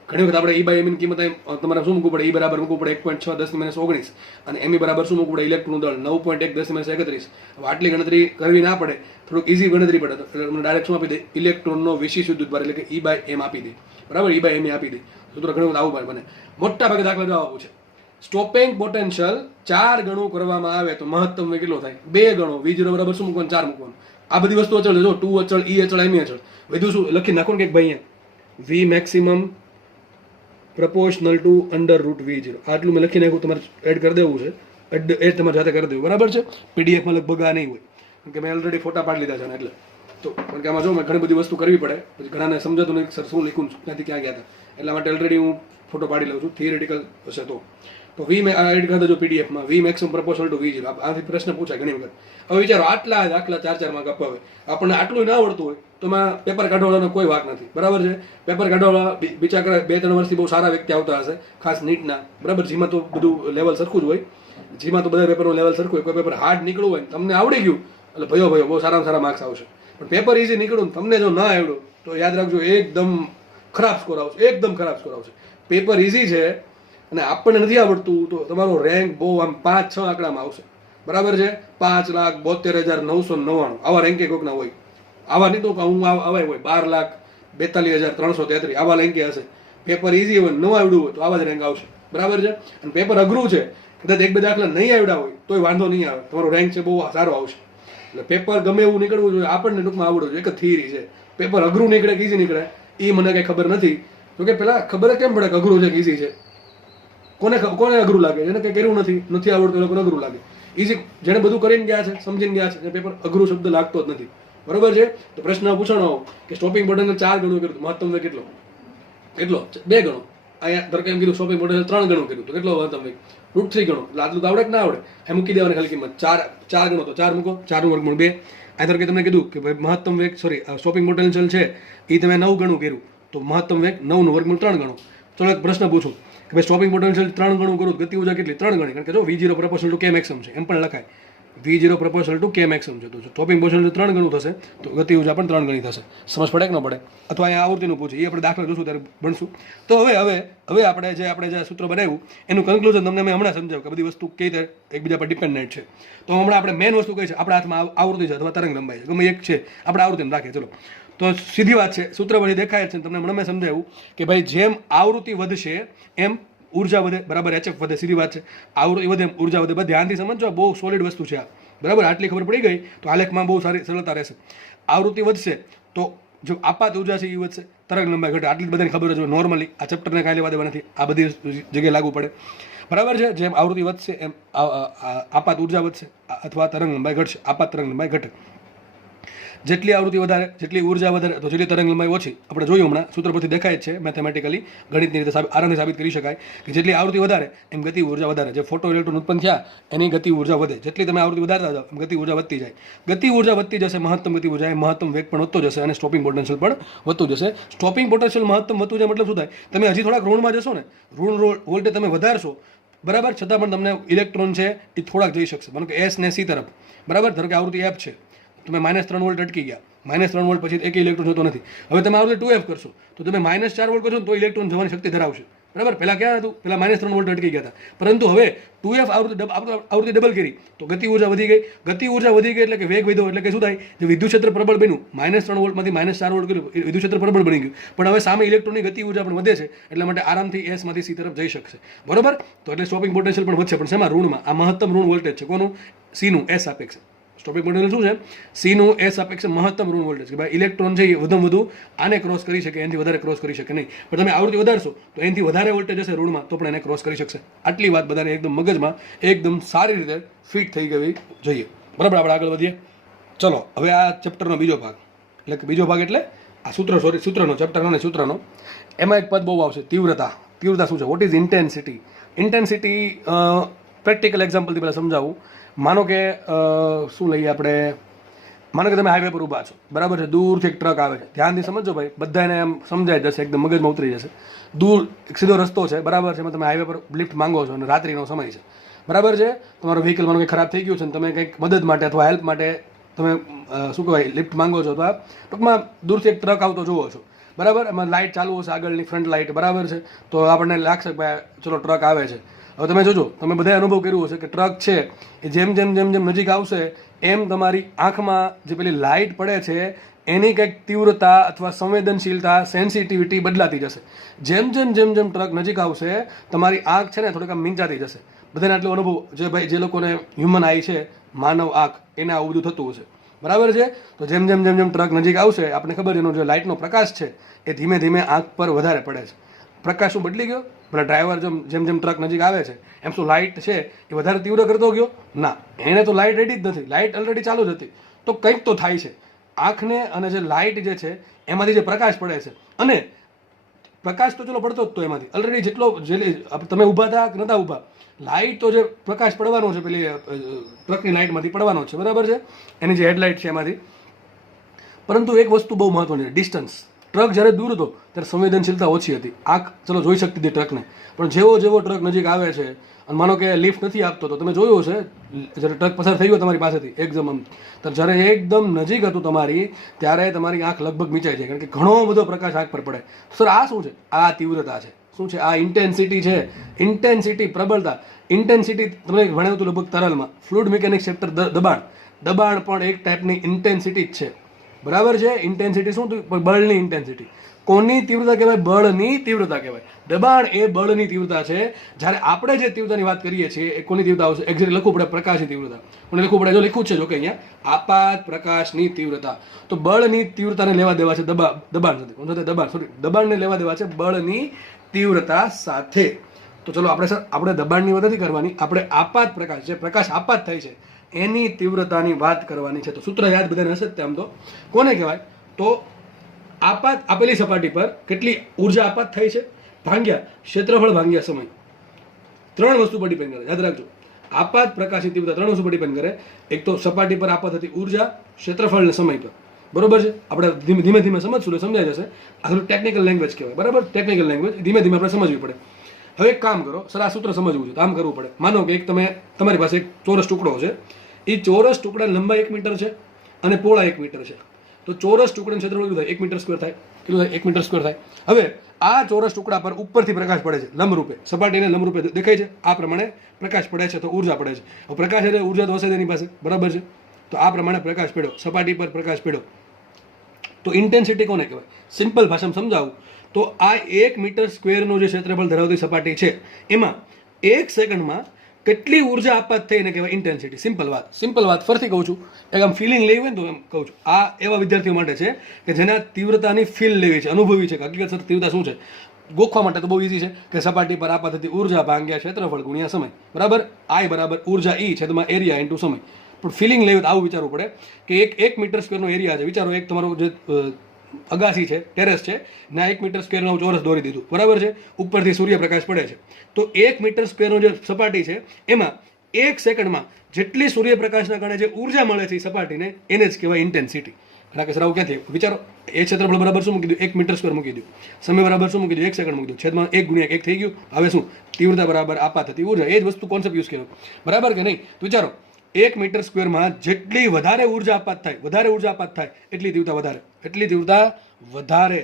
ઘણી વખત આપણે E/me ની કિંમત તમારે શું મૂકવું પડે? E બરાબર મૂકવું પડે 1.6 × 10⁻19 અને me બરાબર શું મૂકવું પડે? ઇલેક્ટ્રોનનું દળ 9.1 × 10⁻31. હવે આટલી ગણતરી કરવી ના પડે, થોડુંક ઈઝી ગણતરી પડે એટલે તમને ડાયરેક્ટ શું આપી દે? ઇલેક્ટ્રોનનો વિશિષ્ટ વિદ્યુતભાર એટલે કે E/m આપી દે. બરાબર, E/me આપી દે. સૂત્ર ઘણું બધું આવું બને. મોટા ભાગે દાખલા જવાબ આપું છે. સ્ટોપિંગ પોટેન્શિયલ 4 ગણું કરવામાં આવે તો મહત્તમ વેગ કેટલો થાય? 2 ગણો. V0 બરાબર શું મૂકવાનું? 4 મૂકવાનું. આ બધી વસ્તુ અચળ છે. જો 2 અચળ, E અચળ, me અચળ. બધું શું લખી નાખો ને કે ભાઈ અહીંયા V maximum proportional to √V0. આટલું મેં લખી નાખ્યું. તમારે એડ કરી દેવું છે. એડ તમારે જાતે કરી દેવું. બરાબર છે. પીડીએફમાં લગભગ આ નહીં હોય, કારણ કે મેં ઓલરેડી ફોટા પાડી લીધા છે એટલે. તો કારણ કે આમાં જો ઘણી બધી વસ્તુ કરવી પડે, પછી ઘણાને સમજાતું નહીં સર શું લખ્યું, ક્યાંથી ક્યાં ગયા હતા. એટલા માટે ઓલરેડી હું ફોટો પાડી લઉં છું. થિયરેટિકલ હશે તો V મેં એડ કરી દેજો પીડીએફમાં. V maximum proportional to V0. આથી પ્રશ્ન પૂછાય ઘણી વખત. હવે વિચારો, આટલા દાખલા 4 માર્ક અપાવે, આપણને આટલું ના આવડતું હોય તો એમાં પેપર કાઢવાનો કોઈ વાક નથી. બરાબર છે. પેપર કાઢવા બિચારા 2-3 વર્ષથી બહુ સારા વ્યક્તિ આવતા હશે, ખાસ નીટના. બરાબર, જેમાં તો બધું લેવલ સરખું જ હોય. જેમાં તો બધા પેપરનું લેવલ સરખું હોય. કોઈ પેપર હાર્ડ નીકળવું હોય તમને આવડી ગયું એટલે ભયો બહુ સારામાં સારા માર્ક્સ આવશે. પણ પેપર ઇઝી નીકળ્યું તમને જો ના આવડ્યું તો યાદ રાખજો, એકદમ ખરાબ સ્કોર આવશે. એકદમ ખરાબ સ્કોર આવશે. પેપર ઇઝી છે અને આપણને નથી આવડતું તો તમારો રેન્ક બહુ આમ 5-6 આંકડામાં આવશે. બરાબર છે. 5,72,999 આવા રેન્કે કોઈકના હોય. આવા નહીં તો હું આવા હોય 12,42,333 આવા રેન્કે હશે. પેપર ઇઝી હોય, ન આવડ્યું હોય તો આવા જ રેન્ક આવશે. બરાબર છે. અને પેપર અઘરું છે, કદાચ 1-2 દાખલા નહીં આવડ્યા હોય તોય વાંધો નહીં આવે, તમારો રેન્ક છે બહુ સારો આવશે. એટલે પેપર ગમે એવું નીકળવું જોઈએ, આપણને ટૂંકમાં આવડવું જોઈએ. એક જ થિયરી છે. પેપર અઘરું નીકળે કે ઈઝી નીકળે એ મને કંઈ ખબર નથી. તો કે પેલા ખબર કેમ પડે કે અઘરું છે કે ઈઝી છે? કોને અઘરું લાગે? જેને કંઈ કર્યું નથી આવડતું એ લોકોને અઘરું લાગે. ઈઝી જેને બધું કરીને ગયા છે, સમજીને ગયા છે, પેપર અઘરું શબ્દ લાગતો જ નથી. બરોબર છે. તો પ્રશ્ન પૂછાણો કે સ્ટોપિંગ પોટેન્શિયલ 4 ગણું કર્યું, મહત્તમ વેગ કેટલો? 2 ગણો. અહીંયા ધારો કે એમ કીધું સ્ટોપિંગ પોટેન્શિયલ 3 ગણું કર્યું તો કેટલો મહત્તમ વેગ? √3 ગણો. એટલે આટલું તો આવડે કે ના આવડે? એ મૂકી દેવાની ખાલી કિંમત. 4 ગણો તો 4 મૂકો. 4 નું વર્ગમૂળ 2. આ ધારો કે તમને કીધું કે ભાઈ મહત્તમ વેગ સ્ટોપિંગ પોટેન્શિયલ છે એ તમે 9 ગણું કર્યું તો મહત્તમ વેગ 9 નું વર્ગમૂળ 3 ગણો. ચલો એક પ્રશ્ન પૂછું કે ભાઈ સ્ટોપિંગ પોટેન્શિયલ 3 ગણું કરું ગતિ ઉર્જા કેટલી? 3 ગણી. કારણ કે જો V0 proportional to K maximum છે, એમ પણ લખાય. V0 proportional to K maximum છે, તો સ્ટોપિંગ પોટેન્શિયલ 3 ગણું થશે તો ગતિ ઉર્જા પણ 3 ગણી થશે. સમજ પડે કે ન પડે? અથવા અહીંયા આવૃત્તિનું પૂછે, એ આપણે દાખલા જોશું ત્યારે ભણશું. તો હવે આપણે જે સૂત્ર બનાવ્યું એનું કન્ક્લુઝન તમને મેં હમણાં સમજાવ્યું કે બધી વસ્તુ કઈ રીતે એકબીજા પર ડિપેન્ડન્ટ છે. તો હમણાં આપણે મેઇન વસ્તુ કઈ છે? આપણા હાથમાં આવૃત્તિ છે અથવા તરંગ લંબાઈ છે, ગમે એક છે, આપણે આવૃત્તિને રાખીએ. ચલો તો સીધી વાત છે, સૂત્ર પછી દેખાય છે. તમને હમણાં મેં સમજાવ્યું કે ભાઈ જેમ આવૃત્તિ વધશે એમ ઉર્જા વધે. બરાબર, HF વધે. સીધી વાત છે. આવૃત્તિ વધે ઉર્જા વધે. બસ ધ્યાનથી સમજો, બહુ સોલિડ વસ્તુ છે આ. બરાબર, આટલી ખબર પડી ગઈ તો આલેખમાં બહુ સારી સરળતા રહેશે. આવૃત્તિ વધશે તો જો આપાત ઉર્જા છે એ વધશે, તરંગ લંબાઈ ઘટે. આટલી બધાને ખબર જ હોય નોર્મલી. આ ચેપ્ટરને કાંઈ લેવા દેવા નથી, આ બધી જગ્યાએ લાગુ પડે. બરાબર છે. જેમ આવૃત્તિ વધશે એમ આપાત ઉર્જા વધશે અથવા તરંગ લંબાઈ ઘટશે. આપાત તરંગ લંબાઈ ઘટે. જેટલી આવૃત્તિ વધારે જેટલી ઉર્જા વધારે તો જેટલી તરંગ લંબાઈ ઓછી. આપણે જોયું હમણાં સૂત્ર પરથી દેખાય જ છે, મેથેમેટિકલી ગણિતની રીતે આરામથી સાબિત કરી શકાય કે જેટલી આવૃત્તિ વધારે એમ ગતિ ઉર્જા વધારે. જે ફોટો ઇલેક્ટ્રોન ઉત્પન્ન થયા એની ગતિ ઉર્જા વધે. જેટલી તમે આવૃત્તિ વધારતા જાઓ એમ ગતિ ઉર્જા વધતી જાય. ગતિ ઉર્જા વધતી જશે, મહત્તમ ગતિ ઉર્જા, મહત્તમ વેગ પણ વધતો જશે અને સ્ટોપિંગ પોટેન્શિયલ પણ વધતું જશે. સ્ટોપિંગ પોટેન્શિયલ મહત્તમ વધતું જાય મતલબ શું થાય? તમે હજી થોડાક ઋણમાં જશો ને, ઋણ વોલ્ટેજ તમે વધારશો, બરાબર, છતાં પણ તમને ઇલેક્ટ્રોન છે એ થોડાક જઈ શકશે. માનો કે S ને C તરફ. બરાબર, ધારો કે આવૃત્તિ F છે, તમે -3 વોલ્ટ અટકી ગયા. -3 વોલ્ટ પછી એક ઇલેક્ટ્રોન જતો નથી. હવે તમે આવૃત્તિ 2F કરશો તો તમે -4 વોલ્ટ કરશો તો ઇલેક્ટ્રોન જવાની શક્તિ ધરાવશે. બરાબર, પહેલા ક્યાં હતું? પહેલા -3 વોલ્ટ અટકી ગયા હતા. પરંતુ હવે 2F આવૃત્તિ ડબલ કરી તો ગતિ ઉર્જા વધી ગઈ. ગતિ ઉર્જા વધી ગઈ એટલે કે વેગ વધ્યો. એટલે કે શું થાય? જે વિદ્યુત ક્ષેત્ર પ્રબળ બન્યું, -3 વોલ્ટમાંથી -4 વોલ્ટ કર્યું, વિદ્યુત ક્ષેત્ર પ્રબળ બની ગયું. પણ હવે સામે ઇલેક્ટ્રોનની ગતિ ઉર્જા પણ વધે છે, એટલા માટે આરામથી S માંથી C તરફ જઈ શકશે. બરોબર, તો એટલે સ્ટોપિંગ પોટેન્શિયલ પણ વધશે. પણ શેમાં? ઋણમાં. આ મહત્તમ ઋણ વોલ્ટેજ છે. કોનું? C નું S સાપેક્ષે. સ્ટોપિંગ પોટેન્શિયલ શું છે? C નું S સાપેક્ષે મહત્તમ ઋણ વોલ્ટેજ કે ભાઈ ઇલેક્ટ્રોન છે એ વધુમાં વધુ આને ક્રોસ કરી શકે, એનાથી વધારે ક્રોસ કરી શકે નહીં. પણ તમે આવૃત્તિ વધારશો તો એનાથી વધારે વોલ્ટેજ હશે ઋણમાં તો પણ એને ક્રોસ કરી શકશે. આટલી વાત બધાને એકદમ મગજમાં એકદમ સારી રીતે ફિટ થઈ ગઈ જોઈએ. બરાબર, આપણે આગળ વધીએ. ચલો હવે આ ચેપ્ટરનો બીજો ભાગ, એટલે કે બીજો ભાગ એટલે આ સૂત્રનો ચેપ્ટરનો ને સૂત્રનો, એમાં એક પદ બહુ આવશે, તીવ્રતા. તીવ્રતા શું છે? What is intensity? Intensity practical એક્ઝામ્પલથી પહેલાં સમજાવું. માનો કે શું લઈએ આપણે, માનો કે તમે હાઈવે પર ઊભા છો, બરાબર છે, દૂરથી એક ટ્રક આવે છે. ધ્યાનથી સમજો ભાઈ, બધાને એમ સમજાય જશે, એકદમ મગજમાં ઉતરી જશે. દૂર એક સીધો રસ્તો છે, બરાબર છે, એમાં તમે હાઈવે પર લિફ્ટ માંગો છો અને રાત્રિનો સમય છે, બરાબર છે. તમારો વ્હીકલ માનો કે ખરાબ થઈ ગયું છે અને તમે કંઈક મદદ માટે અથવા હેલ્પ માટે તમે શું કહેવાય લિફ્ટ માંગો છો, તો ટૂંકમાં દૂરથી એક ટ્રક આવતો જુઓ છો, બરાબર. એમાં લાઇટ ચાલુ હશે, આગળની ફ્રન્ટ લાઇટ, બરાબર છે. તો આપણને લાગશે કે ભાઈ ચલો ટ્રક આવે છે. હવે તમે જોજો, તમે બધાએ અનુભવ કર્યો હશે કે ટ્રક છે એ જેમ જેમ જેમ જેમ નજીક આવશે એમ તમારી આંખમાં જે પેલી લાઇટ પડે છે એની કંઈક તીવ્રતા અથવા સંવેદનશીલતા, સેન્સિટિવિટી બદલાતી જશે. જેમ જેમ જેમ જેમ ટ્રક નજીક આવશે તમારી આંખ છે ને થોડીક આમ મીંચાતી જશે. બધાને આટલો અનુભવ, જે લોકોને હ્યુમન આઈ છે, માનવ આંખ, એને આવું બધું થતું હશે, બરાબર છે. તો જેમ જેમ જેમ જેમ ટ્રક નજીક આવશે, આપણે ખબર એનો જે લાઇટનો પ્રકાશ છે એ ધીમે ધીમે આંખ પર વધારે પડે છે. પ્રકાશ શું બદલી ગયો? પેલા ડ્રાઈવર જેમ જેમ ટ્રક નજીક આવે છે એમ શું લાઇટ છે એ વધારે તીવ્ર કરતો ગયો? ના, એને તો લાઇટ રેડી જ નથી, લાઇટ ઓલરેડી ચાલુ જ હતી. તો કંઈક તો થાય છે. આંખને અને જે લાઇટ જે છે એમાંથી જે પ્રકાશ પડે છે, અને પ્રકાશ તો ચલો પડતો જ તો એમાંથી ઓલરેડી જેટલો તમે ઊભા હતા કે નહોતા ઊભા, લાઇટ તો જે પ્રકાશ પડવાનો છે પેલી ટ્રકની લાઇટમાંથી પડવાનો છે, બરાબર છે, એની જે હેડલાઇટ છે એમાંથી. પરંતુ એક વસ્તુ બહુ મહત્વની છે, ડિસ્ટન્સ. ટ્રક જ્યારે દૂર હતો ત્યારે સંવેદનશીલતા ઓછી હતી, આંખ ચલો જોઈ શકતી હતી ટ્રકને, પણ જેવો જેવો ટ્રક નજીક આવે છે અને માનો કે લિફ્ટ નથી આપતો, તો તમે જોયું હશે જ્યારે ટ્રક પસાર થઈ ગયો તમારી પાસેથી એકદમ આમ, તો જ્યારે એકદમ નજીક હતું તમારી, ત્યારે તમારી આંખ લગભગ મીચાઈ જાય, કારણ કે ઘણો બધો પ્રકાશ આંખ પર પડે. સર આ શું છે? આ તીવ્રતા છે. શું છે? આ ઇન્ટેન્સિટી છે. ઇન્ટેન્સિટી, પ્રબળતા. ઇન્ટેન્સિટી તમને ભણાવ્યું હતું લગભગ તરલમાં, ફ્લુઇડ મિકેનિક્સ ચેપ્ટર, દબાણ. દબાણ પણ એક ટાઈપની ઇન્ટેન્સિટી જ છે, બરાબર છે. ઇન્ટેન્સિટી શું? બળની ઇન્ટેન્સિટી. કોની તીવ્રતા કહેવાય? બળની તીવ્રતા કહેવાય. દબાણ એ બળની તીવ્રતા છે. જ્યારે આપણે જે તીવ્રતાની વાત કરીએ છીએ એ કોની તીવ્રતા આવશે? એક્ઝેક્ટ લખવું પડે, પ્રકાશની તીવ્રતા. પણ લખવું પડે, જો લખ્યું છે જો કે અહીંયા આપાત પ્રકાશની તીવ્રતા. તો બળની તીવ્રતાને લેવા દેવા છે દબાણને લેવા દેવા છે બળની તીવ્રતા સાથે. તો ચલો આપણે દબાણની વાત નથી કરવાની, આપણે આપાત પ્રકાશ, જે પ્રકાશ આપાત થાય છે એની તીવ્રતાની વાત કરવાની છે. તો સૂત્ર યાદ બધાને હશે જ. આમ તો કોને કહેવાય? તો આપાત, આપેલી સપાટી પર કેટલી ઉર્જા આપાત થાય છે ભાગ્યા ક્ષેત્રફળ ભાગ્યા સમય. ત્રણ વસ્તુ પર ડિપેન્ડ કરે, યાદ રાખજો. આપાત પ્રકાશની તીવ્રતા ત્રણ વસ્તુ પર ડિપેન્ડ કરે. એક તો સપાટી પર આપાત થતી ઉર્જા, ક્ષેત્રફળ અને સમય પર, બરોબર છે. આપણે ધીમે ધીમે સમજશું એટલે સમજાઈ જશે. આ થોડું ટેકનિકલ લેંગ્વેજ કહેવાય, બરાબર. ટેકનિકલ લેંગ્વેજ ધીમે ધીમે આપણે સમજવી પડે. હવે એક કામ કરો સર, આ સૂત્ર સમજવું છે તો આમ કરવું પડે. માનો કે તમારી પાસે એક ચોરસ ટુકડો છે, એ ચોરસ ટુકડાની લંબાઈ 1 મીટર છે અને પહોળાઈ 1 મીટર છે. તો ચોરસ ટુકડાનું ક્ષેત્રફળ કેટલું થાય? 1 મીટર સ્ક્વેર થાય. કેટલું થાય? 1 મીટર સ્ક્વેર થાય. હવે આ ચોરસ ટુકડા પર ઉપરથી પ્રકાશ પડે છે, લંબરૂપે, સપાટીને લંબરૂપે દેખાય છે. આ પ્રમાણે પ્રકાશ પડે છે તો ઉર્જા પડે છે. હવે પ્રકાશ એટલે ઉર્જા તો હશે તેની પાસે, બરાબર છે. તો આ પ્રમાણે પ્રકાશ પડ્યો, સપાટી પર પ્રકાશ પડ્યો. તો ઇન્ટેન્સિટી કોને કહેવાય? સિમ્પલ ભાષામાં સમજાવું તો આ 1 મીટર સ્ક્વેરનું જે ક્ષેત્રફળ ધરાવતી સપાટી છે એમાં 1 સેકન્ડમાં કેટલી ઉર્જા આપાત થઈ એને કહેવાય ઇન્ટેન્સિટી. સિમ્પલ વાત ફરીથી કહું છું, એક આમ ફિલિંગ લેવી હોય ને તો એમ કહું છું. આ એવા વિદ્યાર્થીઓ માટે છે કે જેના તીવ્રતાની ફીલ લેવી છે, અનુભવી છે કે હકીકત તીવ્રતા શું છે. ગોખવા માટે તો બહુ ઇઝી છે કે સપાટી પર આપાત થતી ઉર્જા ભાગ્યા ક્ષેત્રફળ ગુણ્યા સમય, બરાબર. આઈ બરાબર ઉર્જા ઈ છે તમારા એરિયા ઇન્ટુ સમય. પણ ફિલિંગ લેવી તો આવું વિચારવું પડે કે 1 મીટર સ્ક્વેરનો એરિયા છે. વિચારો એક તમારો જે અગાસી છે, ટેરેસ છે, ના 1 મીટર સ્ક્વેરનું ચોરસ દોરી દીધું, બરાબર છે. ઉપરથી સૂર્યપ્રકાશ પડે છે. તો 1 મીટર સ્ક્વેરનો જે સપાટી છે એમાં 1 સેકન્ડમાં જેટલી સૂર્યપ્રકાશના કારણે જે ઉર્જા મળે છે એ સપાટીને એને જ કહેવાય ઇન્ટેન્સિટી. કારણ કે સર આવું ક્યાંથી? વિચારો, એ ક્ષેત્રફળ બરાબર શું મૂકી દઉં? 1 મીટર સ્ક્વેર મૂકી દઉં. સમય બરાબર શું મૂકી દઉં? 1 સેકન્ડ મૂકી દઉં. છેદમાં 1 ગુણ્યા 1 થઈ ગયું. હવે શું? તીવ્રતા બરાબર આપાત થતી ઉર્જા. એ જ વસ્તુ કોન્સેપ્ટ યુઝ કર્યો, બરાબર કે નહીં? તો વિચારો, 1 મીટર સ્ક્વેરમાં જેટલી વધારે ઉર્જા આપાત થાય એટલી તીવ્રતા વધારે,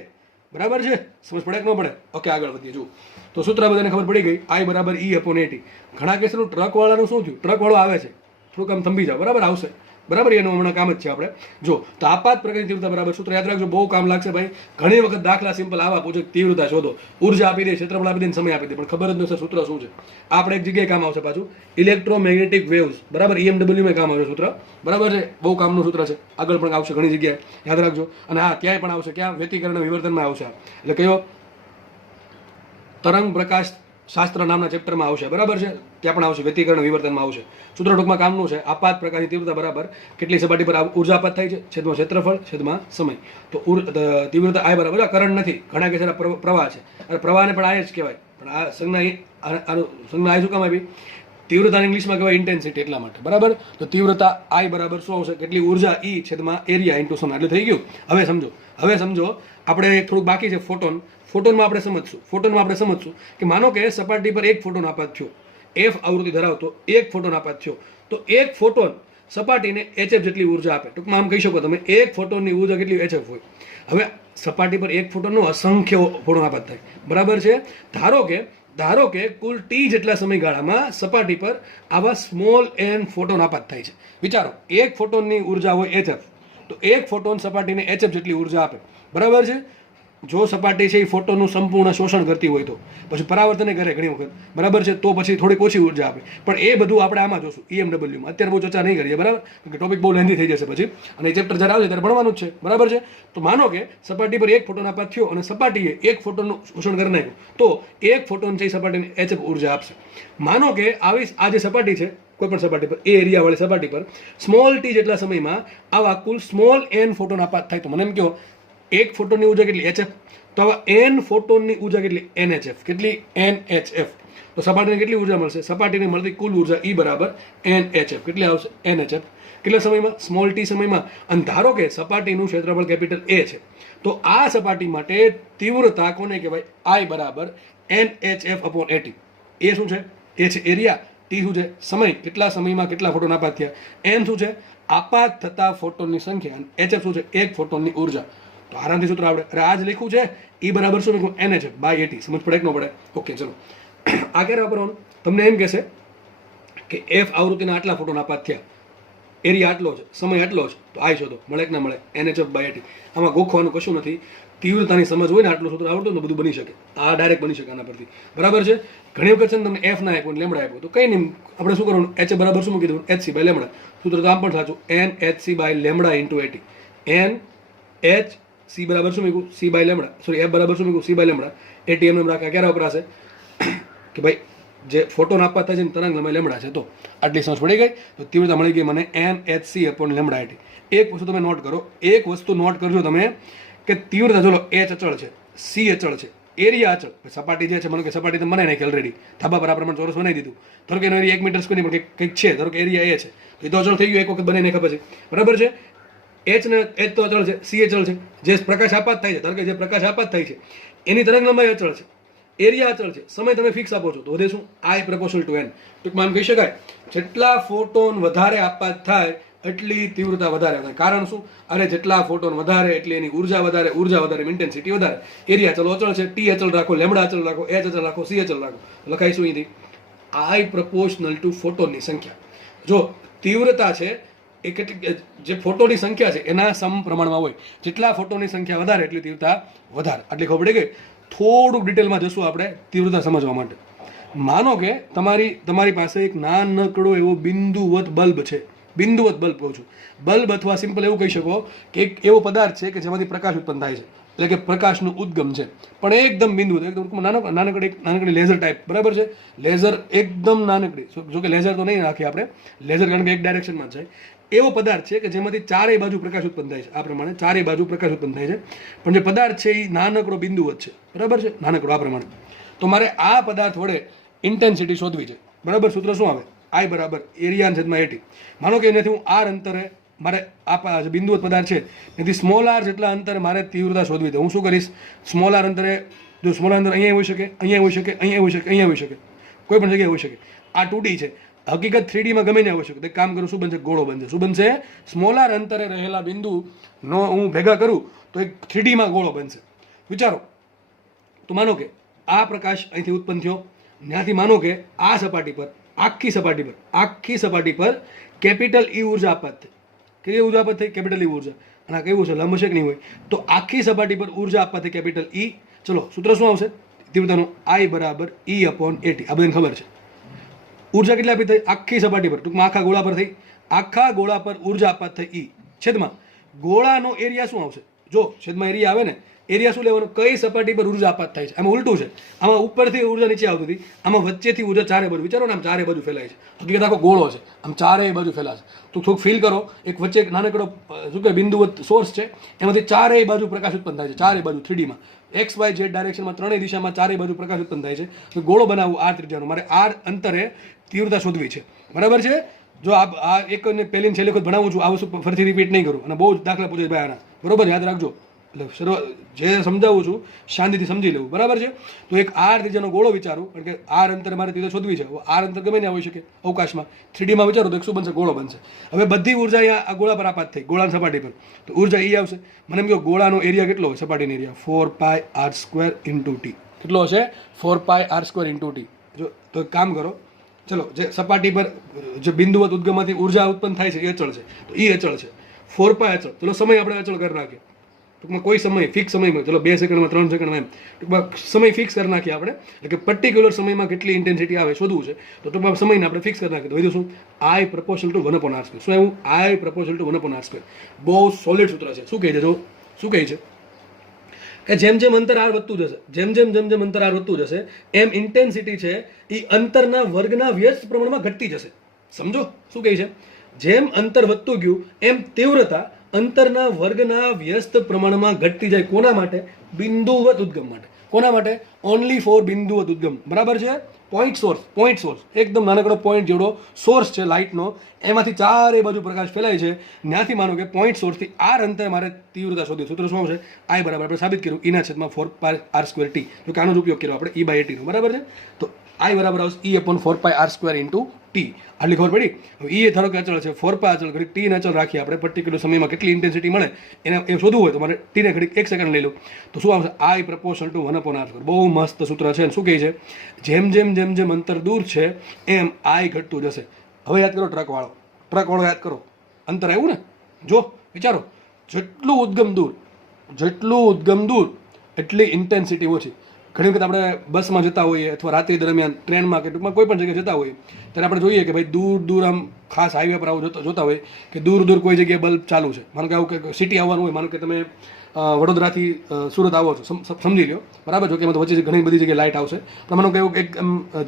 બરાબર છે. સમજ પડે કે ન પડે? ઓકે, આગળ વધીએ. જુઓ તો સૂત્ર બધાને ખબર પડી ગઈ, I બરાબર E/80. ઘણા કેસનું ટ્રકવાળાનું શું થયું? ટ્રકવાળો આવે છે, થોડુંક આમ થંભી જાવ, બરાબર, આવશે, બરાબર. એનું હમણાં કામ જ છે આપણે. જો તો આપાત પ્રકારની તીવ્રતા બરાબર સૂત્ર યાદ રાખજો, બહુ કામ લાગશે ભાઈ. ઘણી વખત દાખલા સિમ્પલ આવા પૂછે, તીવ્રતા શોધો, ઉર્જા આપી દે, ક્ષેત્રફળ આપી દે, સમય આપી દે, પણ ખબર જ નથી સૂત્ર શું છે. આપણે એક જગ્યાએ કામ આવશે પાછું, ઇલેક્ટ્રોમેગ્નેટિક વેવ્સ, બરાબર. EMW માં કામ આવશે સૂત્ર, બરાબર છે. બહુ કામનું સૂત્ર છે, આગળ પણ આવશે ઘણી જગ્યાએ, યાદ રાખજો. અને હા, ત્યાંય પણ આવશે, ક્યાં? વ્યતિકરણ વિવર્તનમાં આવશે. એટલે કયો? તરંગ પ્રકાશ શાસ્ત્ર નામના ચેપ્ટરમાં આવશે, બરાબર છે, ત્યાં પણ આવશે, વ્યતિકરણ વિવર્તનમાં આવશે. સૂત્ર ટૂંકમાં કામનું છે, આપાત પ્રકારની તીવ્રતા બરાબર કેટલી સપાટી પર ઉર્જા આપાત થાય છે, છેદમાં ક્ષેત્રફળ છેદમાં સમય. તો તીવ્રતા આય બરાબર કરંટ નથી, ઘણા કે છે પ્રવાહ છે, અને પ્રવાહને પણ આય જ કહેવાય, પણ આ સંજ્ઞા આય શું કામ આપી? તીવ્રતાને ઇંગ્લિશમાં કહેવાય ઇન્ટેન્સિટી, એટલા માટે, બરાબર. તો તીવ્રતા આઈ બરાબર શું આવશે? કેટલી ઉર્જા ઈ છેદમાં એરિયા ઇન્ટુ સમય. એટલે થઈ ગયું. હવે સમજો આપણે થોડુંક બાકી છે ફોટોનમાં આપણે સમજશું કે માનો કે સપાટી પર એક ફોટોન આપાત થયો, એફ આવૃત્તિ ધરાવતો એક ફોટોન આપાત થયો, તો એક ફોટોન સપાટીને એચએફ જેટલી ઉર્જા આપે. ટૂંકમાં આમ કહી શકો તમે, એક ફોટોનની ઉર્જા કેટલી એચએફ હોય. હવે સપાટી પર એક ફોટોનનો અસંખ્ય ફોટોન આપાત થાય, બરાબર છે. ધારો કે કુલ ટી જેટલા સમયગાળામાં સપાટી પર આવા સ્મોલ એન ફોટોન આપાત થાય છે. વિચારો, એક ફોટોનની ઉર્જા હોય એચએફ, તો એક ફોટોન સપાટીને એચએફ જેટલી ઉર્જા આપે, બરાબર છે. જો સપાટી છે એ ફોટોનનું સંપૂર્ણ શોષણ કરતી હોય તો પછી પરાવર્તન કરે ઘણી વખત, બરાબર છે, તો પછી થોડીક ઓછી ઉર્જા આપે. પણ એ બધું આપણે આમાં જોશું EMWમાં. અત્યારે બહુ ચર્ચા નહીં કરીએ, બરાબર, કે ટોપિક બહુ લેન્ધી થઈ જશે પછી, અને એ ચેપ્ટર જ્યારે આવશે ત્યારે ભણવાનું જ છે, બરાબર છે. તો માનો કે સપાટી પર એક ફોટોન આપાત થયો અને સપાટીએ એક ફોટોનનું શોષણ કરી નાખ્યું, તો એક ફોટોન છે એ સપાટીને એચએફ ઉર્જા આપશે. માનો કે આ જે સપાટી છે કોઈ પણ સપાટી પર, એ એરિયાવાળી સપાટી પર સ્મોલ ટી જેટલા સમયમાં આવા કુલ સ્મોલ એન ફોટોન આપાત થાય, તો મને એમ કહો એક ફોટોનની ઉર્જા કેટલી? એચએફ. તો આવા એન ફોટોનની ઉર્જા કેટલી? NHF. કેટલી? NHF. તો સપાટીને કેટલી ઉર્જા મળશે? સપાટીને મળતી કુલ ઉર્જા E બરાબર NHF. કેટલી આવશે? NHF. કેટલા સમયમાં? સ્મોલ ટી સમયમાં. અને ધારો કે સપાટીનું ક્ષેત્રફળ કેપિટલ A છે, તો આ સપાટી માટે તીવ્રતા કોને કહેવાય? I બરાબર NHF અપોન AT. એ શું છે? એ છે એરિયા, ટી શું છે? સમય, કેટલા સમયમાં કેટલા ફોટોન આપાત થયા, એન શું છે? આપાત થતા ફોટોનની સંખ્યા, અને HF શું છે? એક ફોટોનની ઉર્જા. તો આરામથી સૂત્ર આવડે. અરે આ જ લખ્યું છે, E બરાબર શું લખ્યું? NHF by AT. સમજ પડે કે ન પડે? ઓકે, ચલો આ ક્યારે વાપરવાનું? તમને એમ કહેશે કે F આવૃત્તિના આટલા ફોટોન આપાત થયા, એરિયા આટલો છે, સમય આટલો છે, તો આઈ શોધો. મળે કે ના મળે? NHF by AT. આમાં ગોખવાનું કશું નથી. તીવ્રતાની સમજ હોય ને, આટલું સૂત્ર આવડતું તો બધું બની શકે. આ ડાયરેક્ટ બની શકે આના પરથી, બરાબર છે. ઘણી વખત છે ને તમને F ના આપ્યો, લેમડા આપ્યો, તો કંઈ નહીં, આપણે શું કરવાનું? H બરાબર શું મૂકી દેવાનું? HC by lambda. સૂત્ર તો આમ પણ સાચું, NHC by lambda into AT. NHC બરાબર શું મૂક્યું? C by lambda. Sorry, F બરાબર શું મૂક્યું? C by lambda. AT એમ રાખ્યા. ક્યારે વપરાશે? કે ભાઈ જે ફોટોન આપાત થાય છે ને તરંગ લંબાઈ લેમડા છે, તો આટલી સમજ પડી ગઈ. તો તીવ્રતા મળી ગઈ મને NHC અપોન લેમડા AT. એક વસ્તુ તમે નોટ કરો, એક વસ્તુ નોટ કરજો તમે, કે તીવ્રતા ચલો H અચળ છે, C અચળ છે, એરિયા અચળ. સપાટી જે છે, માનો કે સપાટી તો બનાવી નાખી ઓલરેડી, ધાબા પર આ પ્રમાણે ચોરસ બનાવી દીધું. ધારો કે એનો એરિયા 1 મીટર સ્ક્વેર પણ કંઈક છે, ધારો કે એરિયા A છે, તો એ તો અચળ થઈ ગયું એક વખત બનાવી નાખ્યા પછી, બરાબર છે. H તો અચળ છે, C અચળ છે. જે પ્રકાશ આપાત થાય છે, ધારો કે જે પ્રકાશ આપાત થાય છે એની તરંગ લંબાઈ અચળ છે, એરિયા અચળ છે, સમય તમે ફિક્સ આપો છો, તો વધે શું? I proportional two N. ટૂંકમાં આમ કહી શકાય, જેટલા ફોટોન વધારે આપાત થાય એટલી તીવ્રતા વધારે થાય. કારણ શું? અરે જેટલા ફોટોન વધારે એટલી એની ઉર્જા વધારે, ઇન્ટેન્સિટી વધારે. એરિયા ચલો અચળ છે, T અચળ રાખો, લેમડા અચળ રાખો, H અચળ રાખો, C અચળ રાખો. લખાઈશું અહીંથી I પ્રપોર્શનલ ટુ ફોટોનની સંખ્યા. જો તીવ્રતા છે એ કેટલી, જે ફોટોની સંખ્યા છે એના સમપ્રમાણમાં હોય. જેટલા ફોટોની સંખ્યા વધારે એટલી તીવ્રતા વધારે. આટલી ખબર પડી ગઈ? થોડુંક ડિટેલમાં જશું આપણે તીવ્રતા સમજવા માટે. માનો કે તમારી પાસે એક નાનકડો એવો બિંદુવત બલ્બ છે. બિંદુવત બલ્બ કહું છું. બલ્બ અથવા સિમ્પલ એવું કહી શકો કે એક એવો પદાર્થ છે કે જેમાંથી પ્રકાશ ઉત્પન્ન થાય છે, એટલે કે પ્રકાશનું ઉદ્ગમ છે, પણ એકદમ બિંદુવત, એકદમ નાનકડી લેઝર ટાઈપ, બરાબર છે. લેઝર એકદમ નાનકડી, જો કે લેઝર તો નહીં નાખીએ આપણે, લેઝર કારણ કે એક ડાયરેક્શનમાં જાય. એવો પદાર્થ છે કે જેમાંથી ચારેય બાજુ પ્રકાશ ઉત્પન્ન થાય છે. આ પ્રમાણે ચારેય બાજુ પ્રકાશ ઉત્પન્ન થાય છે, પણ જે પદાર્થ છે એ નાનકડો બિંદુવત છે, બરાબર છે, નાનકડો. આ પ્રમાણે તો મારે આ પદાર્થ વડે ઇન્ટેન્સિટી શોધવી છે, બરાબર. સૂત્ર શું આવે? I બરાબર એરિયા છેદમાં AT. માનો કે એનાથી હું R અંતરે મારે આ જે બિંદુવત પદાર્થ છે એથી સ્મોલ r જેટલા અંતરે મારે તીવ્રતા શોધવી છે. હું શું કરીશ? સ્મોલ r અંતરે, જો સ્મોલ r અંતર અહીંયા હોઈ શકે, અહીંયા હોઈ શકે, અહીંયા હોઈ શકે, અહીંયા હોઈ શકે, કોઈ પણ જગ્યાએ હોઈ શકે. આ 2D છે, હકીકત 3D માં ગમે ત્યાં હોઈ શકે. તો એક કામ કરું, શું બનશે? ગોળો બનશે. શું બનશે? સ્મોલ r અંતરે રહેલા બિંદુનો હું ભેગા કરું તો એક 3D માં ગોળો બનશે. વિચારો. તો માનો કે આ પ્રકાશ અહીંથી ઉત્પન્ન થયો, ત્યાંથી માનો કે આ સપાટી પર, આખી સપાટી પર કેપિટલ E ઉર્જા આપાત થઈ. કેવી ઉર્જા આપાત થઈ? કેપિટલ E ઉર્જા. અને આ કેવું છે? લંબ છે કે નહીં હોય? તો આખી સપાટી પર ઉર્જા આપાત થઈ કેપિટલ E. ચલો સૂત્ર શું આવશે તીવ્રતાનું? I બરાબર E અપોન AT. આ બધાને ખબર છે. ઉર્જા કેટલી આપી થઈ? આખી સપાટી પર, ટૂંકમાં આખા ગોળા પર થઈ. આખા ગોળા પર ઉર્જા આપાત થઈ E છેદમાં ગોળાનો એરિયા શું આવશે? જો છેદમાં એરિયા આવે ને, એરિયા શું લેવાનું, કઈ સપાટી પર ઉર્જા આપાત થાય છે. આમાં ઉલટું છે, આમાં ઉપરથી ઉર્જા નીચે આવતી હતી, આમાં વચ્ચેથી ઉર્જા ચારે બાજુ, વિચારો ને આમ ચારે બાજુ ફેલાય છે. હકીકત આખો ગોળો છે, આમ ચારે બાજુ ફેલાશે. તો થોડુંક ફીલ કરો, એક વચ્ચે એક નાનકડો શું કે બિંદુવત સોર્સ છે, એમાંથી ચારેય બાજુ પ્રકાશ ઉત્પન્ન થાય છે, ચારે બાજુ 3Dમાં એક્સ વાય ઝેડ ડાયરેક્શનમાં ત્રણેય દિશામાં ચારેય બાજુ પ્રકાશ ઉત્પન્ન થાય છે. તો ગોળો બનાવવું આ ત્રિજ્યાનો, મારે આ અંતરે તીવ્રતા શોધવી છે, બરાબર છે. જો આ એક પહેલી છેલ્લી વખત ભણાવું છું, આ વસ્તુ ફરીથી રિપીટ નહીં કરું, અને બહુ જ દાખલા પૂછે ભાઈ આના, બરોબર યાદ રાખજો. એટલે જે સમજાવું છું શાંતિથી સમજી લેવું, બરાબર છે. તો એક આર ત્રિજ્યાનો ગોળો વિચારું, કારણ કે આર અંતરે મારે તીવ્રતા શોધવી છે. આર અંતર ગમે ને હોઈ શકે અવકાશમાં, 3Dમાં વિચારો તો એક શું બનશે, ગોળો બનશે. હવે બધી ઉર્જા અહીંયા આ ગોળા પર આપાત થઈ, ગોળાની સપાટી પર, તો ઉર્જા એ આવશે. મને એમ કહો ગોળાનો એરિયા કેટલો હોય, સપાટીનો એરિયા 4πr² × t કેટલો હશે, 4πr² × t. જો તો એક કામ કરો, ચલો જે સપાટી પર જે બિંદુવત ઉદ્ગમમાંથી ઉર્જા ઉત્પન્ન થાય છે એ અચળ છે, તો એ અચળ છે 4π અચળ. ચલો સમય આપણે અચળ કરી નાખીએ, ટૂંકમાં કોઈ સમય ફિક્સ સમયમાં, ચલો 2 સેકન્ડમાં 3 સેકન્ડમાં, એમ ટૂંકમાં સમય ફિક્સ કરી નાખીએ આપણે, એટલે કે પર્ટિક્યુલર સમયમાં કેટલી ઇન્ટેન્સિટી આવે શોધવું છે. તો ટૂંકમાં સમયને આપણે ફિક્સ કરી નાખીએ. તો વધુ શું, I proportional to 1/r². શું એવું, I proportional to 1/r². બહુ સોલિડ સૂત્ર છે. શું કહે છે, જો શું કહે છે કે જેમ જેમ અંતર r વધતું જશે, જેમ અંતર r વધતું જશે, એમ ઇન્ટેન્સિટી છે એ અંતરના વર્ગના વ્યસ્ત પ્રમાણમાં ઘટતી જશે. સમજો શું કહે છે, જેમ અંતર વધતું ગયું એમ તીવ્રતા અંતરના વર્ગના વ્યસ્ત પ્રમાણમાં ઘટતી જાય. કોના માટે, બિંદુવત ઉદ્ગમ માટે. કોના માટે, ઓનલી ફોર બિંદુવત ઉદ્ગમ, બરાબર છે. પોઈન્ટ સોર્સ એકદમ નાનકડો પોઈન્ટ જેવડો સોર્સ છે લાઇટનો, એમાંથી ચારે બાજુ પ્રકાશ ફેલાય છે. ત્યાંથી માનો કે પોઈન્ટ સોર્સથી આર અંતરે મારે તીવ્રતા શોધી. સૂત્ર શું આવશે, I બરાબર આપણે સાબિત કર્યું E/4πr²t. તો કે આનો જ ઉપયોગ કર્યો આપણે E/at નો, બરાબર છે. તો I બરાબર આવશે E/4πr² × t. આટલી ખબર પડી. હવે એ ધારો કે અચળ છે, 4π અચળ, ઘડીક t ને અચળ રાખીએ આપણે, પર્ટિક્યુલર સમયમાં કેટલી ઇન્ટેન્સિટી મળે એને એ શોધવું હોય તો મારે t ને ઘડીક 1 સેકન્ડ લઈ લો. તો શું આવશે, I proportional to 1/r². બહુ મસ્ત સૂત્ર છે. શું કહે છે, જેમ અંતર દૂર છે એમ I ઘટતું જશે. હવે યાદ કરો ટ્રક વાળો યાદ કરો, અંતર આવ્યું ને, જો વિચારો, જેટલું ઉદ્ગમ દૂર એટલી ઇન્ટેન્સિટી ઓછી. ઘણી વખત આપણે બસમાં જતા હોઈએ અથવા રાત્રિ દરમિયાન ટ્રેનમાં કે ટૂંકમાં કોઈ પણ જગ્યાએ જતા હોઈએ ત્યારે આપણે જોઈએ કે ભાઈ દૂર આમ ખાસ હાઈવે પર આવું જોતા હોય કે દૂર કોઈ જગ્યાએ બલ્બ ચાલુ છે. માનો કે આવું કે સિટી આવવાનું હોય, માનો કે તમે વડોદરાથી સુરત આવો છો, સમજી લો, બરાબર. જો કે એમાં તો વચ્ચે ઘણી બધી જગ્યાએ લાઇટ આવશે, પણ માનો કે એવું એક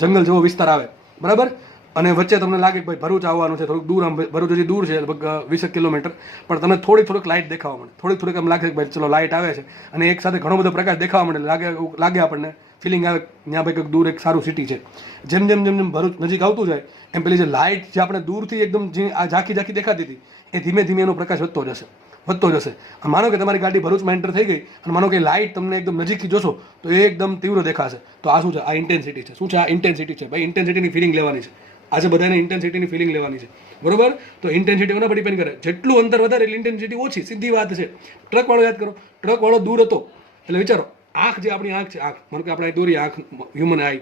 જંગલ જેવો વિસ્તાર આવે, બરાબર, અને વચ્ચે તમને લાગે કે ભાઈ ભરૂચ આવવાનું છે, થોડુંક દૂર, આમ ભરૂચ હજી દૂર છે લગભગ 20 કિલોમીટર, પણ તમને થોડીક લાઇટ દેખાવા મળે, થોડીક આમ લાગે કે ભાઈ ચલો લાઇટ આવે છે, અને એક સાથે ઘણો બધો પ્રકાશ દેખાવા મળે, લાગે આપણને ફિલિંગ આવે ત્યાં ભાઈ કંઈક દૂર એક સારું સિટી છે. જેમ ભરૂચ નજીક આવતું જાય એમ પેલી જે લાઇટ જે આપણે દૂરથી એકદમ આ ઝાંખી દેખાતી હતી એ ધીમે ધીમે એનો પ્રકાશ વધતો જશે. માનો કે તમારી ગાડી ભરૂચમાં એન્ટર થઈ ગઈ અને માનો કે લાઇટ તમને એકદમ નજીકથી જોશો તો એ એકદમ તીવ્ર દેખાશે. તો આ શું છે, આ ઇન્ટેન્સિટી છે. શું છે, આ ઇન્ટેન્સિટી છે. ભાઈ ઇન્ટેન્સિટીની ફિલિંગ લેવાની છે. આજે બધાને ઇન્ટેન્સિટીની ફિલિંગ લેવાની છે, બરોબર. તો ઇન્ટેન્સિટી કોના પર ડિપેન્ડ કરે, જેટલું અંતર વધારે એટલી ઇન્ટેન્સિટી ઓછી, સીધી વાત છે. ટ્રક વાળો યાદ કરો, ટ્રક વાળો દૂર હતો એટલે વિચારો, આંખ જે આપણી આંખ છે, આંખ માનો કે આપણે દોરી આંખ, હ્યુમન આઈ,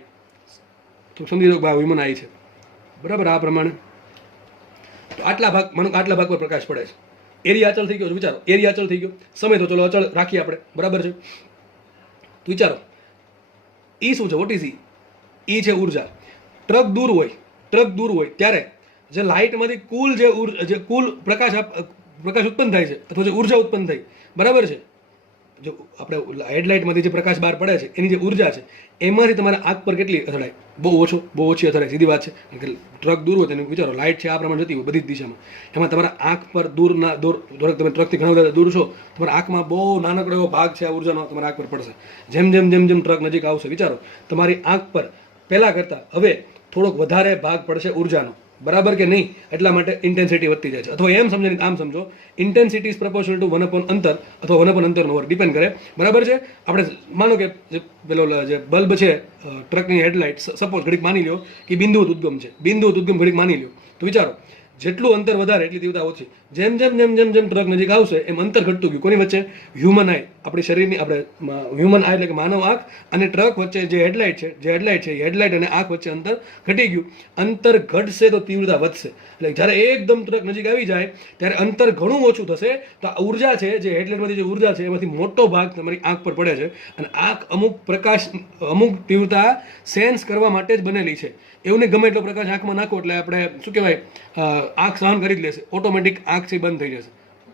તો સમજી લો કે હ્યુમન આઈ છે, બરાબર. આ પ્રમાણે તો આટલા ભાગ પર પ્રકાશ પડે છે. એરિયા અચળ થઈ ગયો, વિચારો, એરિયા અચળ થઈ ગયો, સમય તો ચલો અચળ રાખીએ આપણે, બરાબર છે. તો વિચારો, ઈ શું છે, વોટ ઇઝ ઈ છે ઉર્જા. ટ્રક દૂર હોય ત્યારે જે લાઇટમાંથી કુલ પ્રકાશ ઉત્પન્ન થાય છે અથવા જે ઉર્જા ઉત્પન્ન થઈ, બરાબર છે, જો આપણે હેડલાઇટમાંથી જે પ્રકાશ બહાર પડે છે એની જે ઉર્જા છે એમાંથી તમારા આંખ પર કેટલી અથડાય, બહુ ઓછી અથડાય, સીધી વાત છે. ટ્રક દૂર હોય તેને વિચારો, લાઇટ છે આ પ્રમાણે જતી હોય બધી જ દિશામાં, એમાં તમારા આંખ પર તમે ટ્રકથી ઘણા બધા દૂર છો, તમારા આંખમાં બહુ નાનકડો એવો ભાગ છે આ ઉર્જાનો તમારા આંખ પર પડશે. જેમ ટ્રક નજીક આવશે, વિચારો તમારી આંખ પર પહેલાં કરતાં હવે થોડોક વધારે ભાગ પડશે ઉર્જાનો, બરાબર કે નહીં. એટલા માટે ઇન્ટેન્સિટી વધતી જાય છે. અથવા એમ સમજીને આમ સમજો, ઇન્ટેન્સિટી ઇઝ પ્રપોર્શનલ ટુ 1/અંતર અથવા 1/અંતરનો વર્ગ, ડિપેન્ડ કરે, બરાબર છે. આપણે માનો કે પેલો જે બલ્બ છે ટ્રકની હેડલાઇટ, સપોઝ ઘડીક માની લો કે બિંદુવત ઉદ્ગમ છે, ઘડીક માની લો, તો વિચારો જેટલું અંતર વધારે એટલી તીવ્રતા ઓછી. જેમ ટ્રક નજીક આવશે એમ અંતર ઘટતું ગયું. કોની વચ્ચે, હ્યુમન આઈ, આપણી શરીરની, આપણે હ્યુમન આઈ એટલે કે માનવ આંખ અને ટ્રક વચ્ચે જે હેડલાઇટ છે હેડલાઇટ અને આંખ વચ્ચે અંતર ઘટી ગયું. અંતર ઘટશે તો તીવ્રતા વધશે. એટલે જ્યારે એકદમ ટ્રક નજીક આવી જાય ત્યારે અંતર ઘણું ઓછું થશે. તો આ ઉર્જા છે, જે હેડલાઇટમાંથી જે ઉર્જા છે એમાંથી મોટો ભાગ તમારી આંખ પર પડે છે, અને આંખ અમુક તીવ્રતા સેન્સ કરવા માટે જ બનેલી છે. એવું નહીં ગમે એટલો પ્રકાશ આંખમાં નાખો એટલે આપણે શું કહેવાય, આંખ સહન કરી જ લેશે, ઓટોમેટિક આંખ છે બંધ થઈ જશે.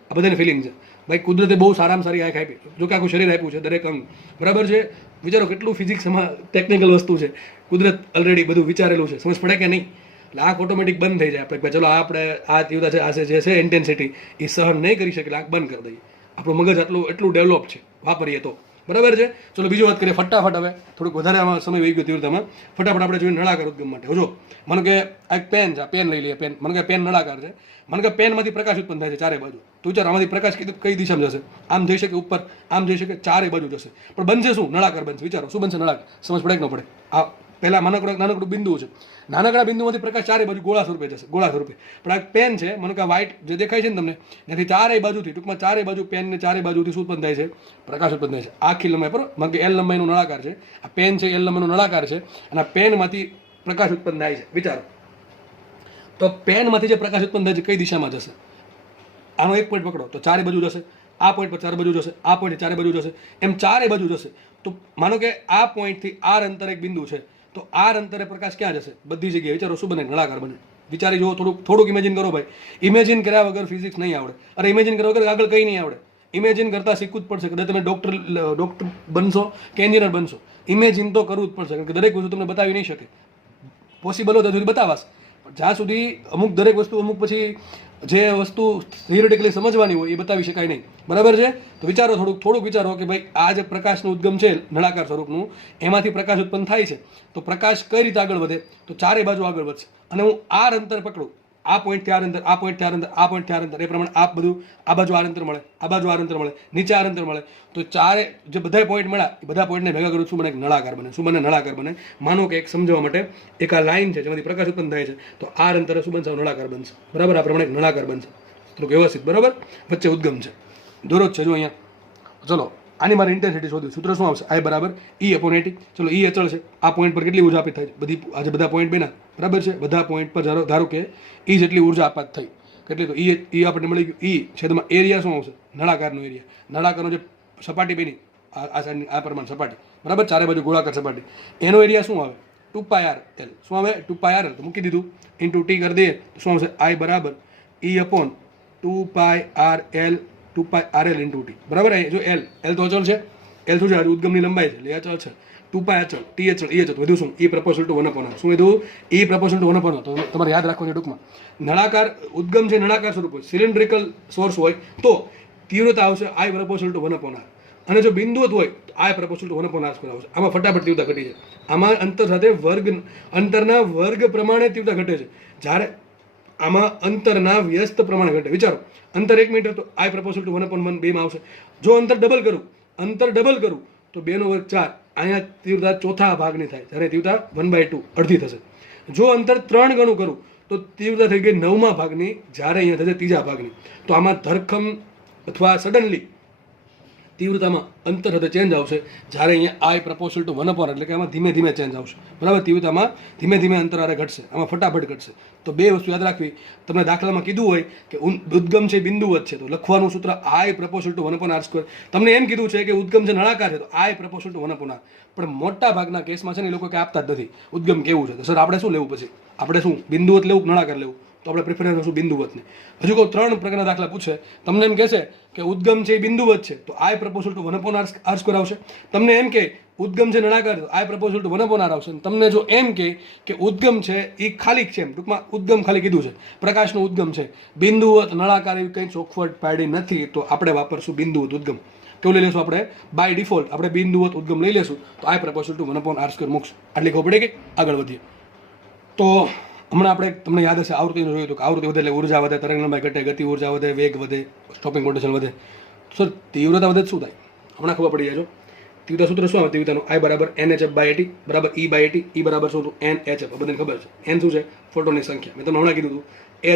આ બધાની ફિલિંગ છે. ભાઈ કુદરતે બહુ સારામાં સારી આંખ આપી, જો કે આખું શરીર આપ્યું છે દરેક અંગ, બરાબર છે. વિચારો કેટલું ફિઝિક્સમાં ટેકનિકલ વસ્તુ છે, કુદરત ઓલરેડી બધું વિચારેલું છે, સમજ પડે કે નહીં. એટલે આંખ ઓટોમેટિક બંધ થઈ જાય. આપણે ચલો આપણે આ તીવ્રતા છે, આ જે છે ઇન્ટેન્સિટી એ સહન નહીં કરી શકે એટલે આંખ બંધ કરી દઈએ. આપણું મગજ એટલું ડેવલપ છે, વાપરીએ તો, બરાબર છે. ચલો બીજી વાત કરીએ ફટાફટ. હવે થોડુંક વધારે આમાં સમય વહી ગયો તીવ્રતામાં. ફટાફટ આપણે જોઈએ નળાકાર ઉદ્ગમ માટે. જો મને કે આ એક પેન છે, પેન લઈ લઈએ. પેન મને કે પેન નળાકાર છે, મને કે પેનમાંથી પ્રકાશ ઉત્પન્ન થાય છે ચારે બાજુ. તો વિચાર આમાંથી પ્રકાશ કઈ દિશામાં જશે? આમ જઈ શકે ઉપર, આમ જઈ શકે, ચારે બાજુ જશે, પણ બનશે શું? નળાકાર બનશે. વિચારો શું બનશે નળાકાર? સમજ પડે કે ન પડે? આ પહેલા નાનકડું બિંદુ છે, નાનકડા બિંદુમાંથી પ્રકાશ ચારે બાજુ ગોળા સ્વરૂપે જશે, ગોળા સ્વરૂપે. પણ આ પેન છે, મને કે વ્હાઇટ જે દેખાય છે ને તમને, ત્યાંથી ચારે બાજુથી, ટૂંકમાં ચારે બાજુ પેનને ચારે બાજુથી શું ઉત્પન્ન થાય છે? પ્રકાશ ઉત્પન્ન થાય છે આખી લંબાઈ પર. મને કે એલ લંબાઈનો નળાકાર છે, આ પેન છે એલ લંબાઈનો નળાકાર છે, અને આ પેનમાંથી પ્રકાશ ઉત્પન્ન થાય છે. વિચારો તો પેનમાંથી જે પ્રકાશ ઉત્પન્ન થાય છે કઈ દિશામાં જશે? આનો એક પોઈન્ટ પકડો તો ચારે બાજુ જશે, આ પોઈન્ટ પર ચારે બાજુ જશે, આ પોઈન્ટ ચારે બાજુ જશે, એમ ચારે બાજુ જશે. તો માનો કે આ પોઈન્ટથી આર અંતર એક બિંદુ છે, તો આર અંતરે પ્રકાશ ક્યાં જશે? બધી જગ્યાએ. વિચારો શું બને? નળાકાર બને. વિચારી જુઓ, થોડુંક ઇમેજિન કરો ભાઈ. ઇમેજિન કર્યા વગર ફિઝિક્સ નહીં આવડે. અરે ઇમેજિન કર્યા વગર આગળ કંઈ નહીં આવડે. ઇમેજિન કરતાં શીખવું જ પડશે. કદાચ તમે ડૉક્ટર બનશો કે એન્જિનિયર બનશો, ઇમેજિન તો કરવું જ પડશે. કારણ કે દરેક વસ્તુ તમને બતાવી નહીં શકે. પોસિબલ હોય ત્યાં સુધી બતાવાશ, પણ જ્યાં સુધી અમુક દરેક વસ્તુ અમુક પછી જે વસ્તુ થિયોરિટિકલી સમજવાની હોય એ બતાવી શકાય નહીં, બરાબર છે. તો વિચારો, થોડુંક વિચારો કે ભાઈ આ જે પ્રકાશનું ઉદ્ગમ છે નળાકાર સ્વરૂપનું, એમાંથી પ્રકાશ ઉત્પન્ન થાય છે. તો પ્રકાશ કઈ રીતે આગળ વધે? તો ચારે બાજુ આગળ વધશે. અને હું આર અંતર પકડું, આ પોઈન્ટથી આર અંતર, આ પોઈન્ટથી આર અંતર, આ પોઈન્ટથી આર અંતર, એ પ્રમાણે આ બધું, આ બાજુ આર અંતર મળે, આ બાજુ આર અંતર મળે, નીચે આર અંતર મળે. તો ચારે જે બધા પોઈન્ટ મળ્યા એ બધા પોઈન્ટને ભેગા કરું શું બને? નળાકાર બને. શું બને? નળાકાર બને. માનો કે એક સમજાવવા માટે એક આ લાઈન છે જેમાંથી પ્રકાશ ઉત્પન્ન થાય છે, તો આર અંતરે શું બનશે? નળાકાર બનશે, બરાબર. આ પ્રમાણે એક નળાકાર બનશે. થોડુંક વ્યવસ્થિત, બરાબર. વચ્ચે ઉદ્ગમ છે, દોરો જ છે જો અહીંયા. ચલો આની મારે ઇન્ટેન્સિટી શોધ્યું. સૂત્ર શું આવશે? I બરાબર E/80. ચલો E અચળ છે, આ પોઈન્ટ પર કેટલી ઉર્જા આપી થાય? બધી આજે બધા પોઈન્ટ બન્યા, બરાબર છે. બધા પોઈન્ટ પર ધારો કે E જેટલી ઉર્જા આપાત થઈ, કેટલી? તો E આપણને મળી ગયું. E છેદમાં એરિયા શું આવશે? નળાકારનો એરિયા. નળાકારનો જે સપાટી બની આ પ્રમાણે સપાટી, બરાબર, ચારે બાજુ ગોળાકાર સપાટી, એનો એરિયા શું આવે? 2πRL. શું આવે? 2πRL. તો મૂકી દીધું, ઇન્ટુ ટી કરી દઈએ તો શું આવશે? I બરાબર E/2πRL, 2πRL ઇન્ટુ ટી, બરાબર. જો L તો અચળ છે, L શું છે? ઉદ્ગમની લંબાઈ છે એટલે અચળ છે. 2π અચળ, ટી અચળ, E અચળ. વધુ શું? E proportional two 1/r. શું વધુ? E proportional two 1/r. તો તમારે યાદ રાખવાનું ટૂંકમાં નળાકાર ઉદ્ગમ છે, નળાકાર સ્વરૂપ હોય, સિલિન્ડ્રિકલ સોર્સ હોય તો તીવ્રતા આવશે I પ્રપોર્શનલ ટુ 1/r. અને જો બિંદુવત હોય તો I પ્રપોર્શનલ ટુ 1/r² આવશે. આમાં ફટાફટ તીવ્રતા ઘટી છે. આમાં અંતર સાથે અંતરના વર્ગ પ્રમાણે તીવ્રતા ઘટે છે, જ્યારે આમાં અંતરના વ્યસ્ત પ્રમાણે ઘટે. વિચારો અંતર 1 મીટર તો I પ્રપોર્શનલ ટુ 1/1 બેમાં આવશે. જો અંતર ડબલ કરું તો 2/4. અહીંયા તીવ્રતા ચોથા ભાગની થાય, જ્યારે તીવ્રતા 1/2 અડધી થશે. જો અંતર 3 ગણું કરું તો તીવ્રતા થઈ ગઈ 9મા ભાગની, જ્યારે અહીંયા થશે 3જા ભાગની. તો આમાં ધરખમ અથવા સડનલી તીવ્રતામાં અંતર સાથે ચેન્જ આવશે, જ્યારે અહીંયા I પ્રપોર્શનલ ટુ 1/r, એટલે કે આમાં ધીમે ધીમે ચેન્જ આવશે, બરાબર. તીવ્રતામાં ધીમે ધીમે અંતર આરે ઘટશે, આમાં ફટાફટ ઘટશે. તો બે વસ્તુ યાદ રાખવી. તમને દાખલામાં કીધું હોય કે ઉદ્ગમ છે બિંદુવત છે, તો લખવાનું સૂત્ર I પ્રપોર્શનલ ટુ 1/r². તમને એમ કીધું છે કે ઉદ્ગમ છે નળાકાર છે, તો I પ્રપોર્શનલ ટુ 1/r. પણ મોટા ભાગના કેસમાં છે ને એ લોકો કે આપતા જ નથી ઉદ્ગમ કેવું છે. તો સર આપણે શું લેવું? પછી આપણે શું બિંદુવત લેવું કે નળાકાર લેવું? તો આપણે પ્રિફરન્સ શું? બિંદુવતને. હજુ કોઈ 3 પ્રકારના દાખલા પૂછે, તમને એમ કહેશે કે ઉદ્ગમ છે એ બિંદુવત છે, તો I પ્રપોર્શનલ ટુ 1/r² આવશે. તમને એમ કે ઉદ્ગમ છે નળાકાર છે, તો I પ્રપોર્શનલ ટુ 1/r આવશે. તમને જો એમ કે ઉદ્ગમ છે એ ખાલી છે, એમ ટૂંકમાં ઉદ્ગમ ખાલી કીધું છે, પ્રકાશનો ઉદ્ગમ છે, બિંદુવત નળાકાર એવી કંઈ ચોખવટ પાડી નથી, તો આપણે વાપરશું બિંદુવત ઉદ્ગમ. કેવું લઈ લેશું આપણે? બાય ડિફોલ્ટ આપણે બિંદુવત ઉદ્ગમ લઈ લેશું. તો I પ્રપોર્શનલ ટુ 1/r² મૂકશું. આટલી ખબર પડે કે આગળ વધીએ. તો હમણાં આપણે તમને યાદ હશે આવૃત્તિનું જોયું હતું કે આવૃત્તિ વધે એટલે ઉર્જા વધે, તરંગ લંબાઈ ઘટે, ગતિ ઉર્જા વધે, વેગ વધે, સ્ટોપિંગ પોટેન્શિયલ વધે. સર તીવ્રતા વધે શું થાય? હમણાં ખબર પડી જાય. તીવ્રતા સૂત્ર શું આવે? તીવ્રતાનું I બરાબર NHF/AT બરાબર E/AT. E બરાબર શું હતું? NHF. બધાને ખબર છે. N શું છે? ફોટોનની સંખ્યા. મેં તમને હમણાં કીધું હતું.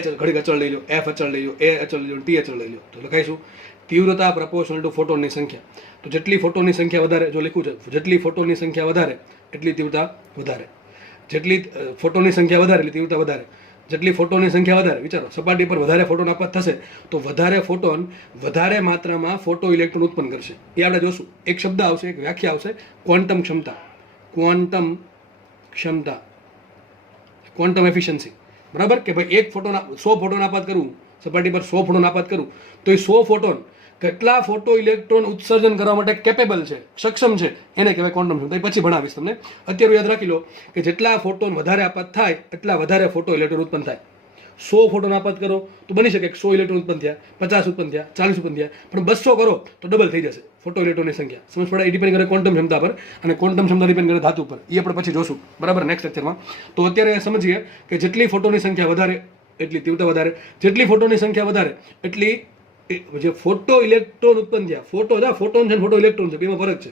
H ઘડીક અચળ લઈ લો, F અચળ લઈ લો, A અચળ લઈ લો, T અચળ લઈ લો. તો લખાઈશું તીવ્રતા પ્રપોર્શનલ ટુ ફોટોનની સંખ્યા. તો જેટલી ફોટોનની સંખ્યા વધારે, જો લખ્યું છે જેટલી ફોટોનની સંખ્યા વધારે એટલી તીવ્રતા વધારે, જેટલી ફોટોનની સંખ્યા વધારે એટલી તીવ્રતા વધારે, જેટલી ફોટોનની સંખ્યા વધારે. વિચારો સપાટી પર વધારે ફોટોન આપાત થશે તો વધારે ફોટોન વધારે માત્રામાં ફોટો ઇલેક્ટ્રોન ઉત્પન્ન કરશે. એ આપણે જોશું. એક શબ્દ આવશે, એક વ્યાખ્યા આવશે, ક્વોન્ટમ ક્ષમતા. ક્વોન્ટમ ક્ષમતા, ક્વોન્ટમ એફિશિયન્સી, બરાબર. કે ભાઈ 100 ફોટોન આપાત કરું, સપાટી પર 100 ફોટોન આપાત કરું તો એ 100 ફોટોન કેટલા ફોટો ઇલેક્ટ્રોન ઉત્સર્જન કરવા માટે કેપેબલ છે, સક્ષમ છે, એને કહેવાય ક્વોન્ટમ ક્ષમતા. એ પછી ભણાવીશ તમને. અત્યારે યાદ રાખી લો કે જેટલા ફોટોન વધારે આપાત થાય એટલા વધારે ફોટો ઇલેક્ટ્રોન ઉત્પન્ન થાય. 100 ફોટોન આપાત કરો તો બની શકે 100 ઇલેક્ટ્રોન ઉત્પન્ન થયા, 50 ઉત્પન્ન થયા, 40 ઉત્પન્ન થયા, પણ 200 કરો તો ડબલ થઈ જશે ફોટો ઇલેક્ટ્રોનની સંખ્યા. સમજ પડે? એ ડિપેન્ડ કરે ક્વોન્ટમ ક્ષમતા પર, અને ક્વોન્ટમ ક્ષમતા ડિપેન્ડ કરે ધાતુ પર. એ આપણે પછી જોશું, બરાબર, નેક્સ્ટ લેક્ચરમાં. તો અત્યારે સમજીએ કે જેટલી ફોટોની સંખ્યા વધારે એટલી તીવ્રતા વધારે, જેટલી ફોટોની સંખ્યા વધારે એટલી જે ફોટો ઇલેક્ટ્રોન ઉત્પન્ન થયા, ફોટોન છે, ફોટો ઇલેક્ટ્રોન છે, બેમાં ફરક છે.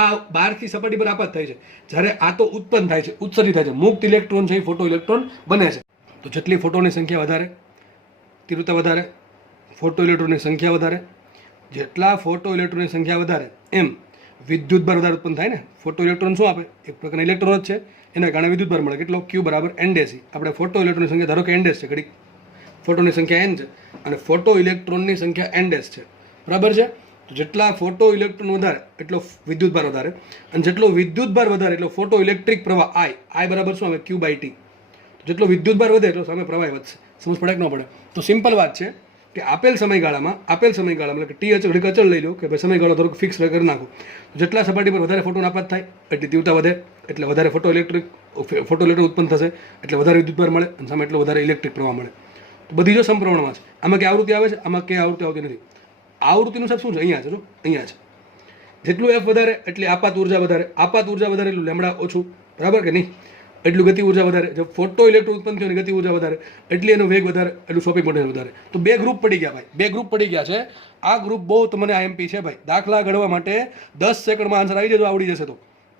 આ બહારથી સપાટી પર આપાત થાય છે, જ્યારે આ તો ઉત્પન્ન થાય છે, ઉત્સર્જિત થાય છે. મુક્ત ઇલેક્ટ્રોન છે એ ફોટો ઇલેક્ટ્રોન બને છે. તો જેટલી ફોટોની સંખ્યા વધારે, તીવ્રતા વધારે, ફોટો ઇલેક્ટ્રોનની સંખ્યા વધારે, જેટલા ફોટો ઇલેક્ટ્રોનની સંખ્યા વધારે એમ વિદ્યુતભાર વધારે ઉત્પન્ન થાય ને. ફોટો ઇલેક્ટ્રોન શું આપે? એક પ્રકારના ઇલેક્ટ્રોન જ છે, એના કારણે વિદ્યુતભાર મળે. કેટલો? Q બરાબર N-. આપણે ફોટો ઇલેક્ટ્રોનની સંખ્યા ધારો કે N- છે, ઘડી ફોટોની સંખ્યા N છે અને ફોટો ઇલેક્ટ્રોનની સંખ્યા N- છે, બરાબર છે. તો જેટલા ફોટો ઇલેક્ટ્રોન વધારે એટલો વિદ્યુતભાર વધારે, અને જેટલો વિદ્યુતભાર વધારે એટલો ફોટો ઇલેક્ટ્રિક પ્રવાહ I બરાબર શું આવે? Q/T. જેટલો વિદ્યુતભાર વધે એટલો સામે પ્રવાહ વધશે. સમજ પડે કે ન પડે? તો સિમ્પલ વાત છે કે આપેલ સમયગાળામાં એટલે કે ટી અચળ અચળ લઈ લો કે ભાઈ સમયગાળો થોડોક ફિક્સ કરી નાખો. જેટલા સપાટી પર વધારે ફોટોન આપાત થાય એટલી તીવ્રતા વધે, એટલે વધારે ફોટો ઇલેક્ટ્રોન ઉત્પન્ન થશે, એટલે વધારે વિદ્યુતભાર મળે, અને સામે એટલો વધારે ઇલેક્ટ્રિક પ્રવાહ મળે. તો બધી જો સમપ્રમાણમાં છે. આમાં કે આવૃત્તિ આવે છે, આમાં કે આવૃત્તિ આવતી નથી. આવૃત્તિનું સાહેબ શું છે? અહીંયા છે, જો અહીંયા છે. જેટલું F વધારે એટલી આપાત ઉર્જા વધારે, આપાત ઉર્જા વધારે એટલું લેમડા ઓછું, બરાબર કે નહીં? એટલું ગતિ ઉર્જા વધારે. જો ફોટો ઇલેક્ટ્રોન ઉત્પન્ન થયો ગતિ ઉર્જા વધારે એટલી એનો વેગ વધારે, એટલું શોપિંગ પોટેન્શિયલ વધારે. તો 2 ગ્રુપ પડી ગયા ભાઈ, 2 ગ્રુપ પડી ગયા છે. આ ગ્રુપ બહુ તમને IMP છે ભાઈ. દાખલા ગણવા માટે 10 સેકન્ડમાં આન્સર આવી જશે, આવડી જશે તો.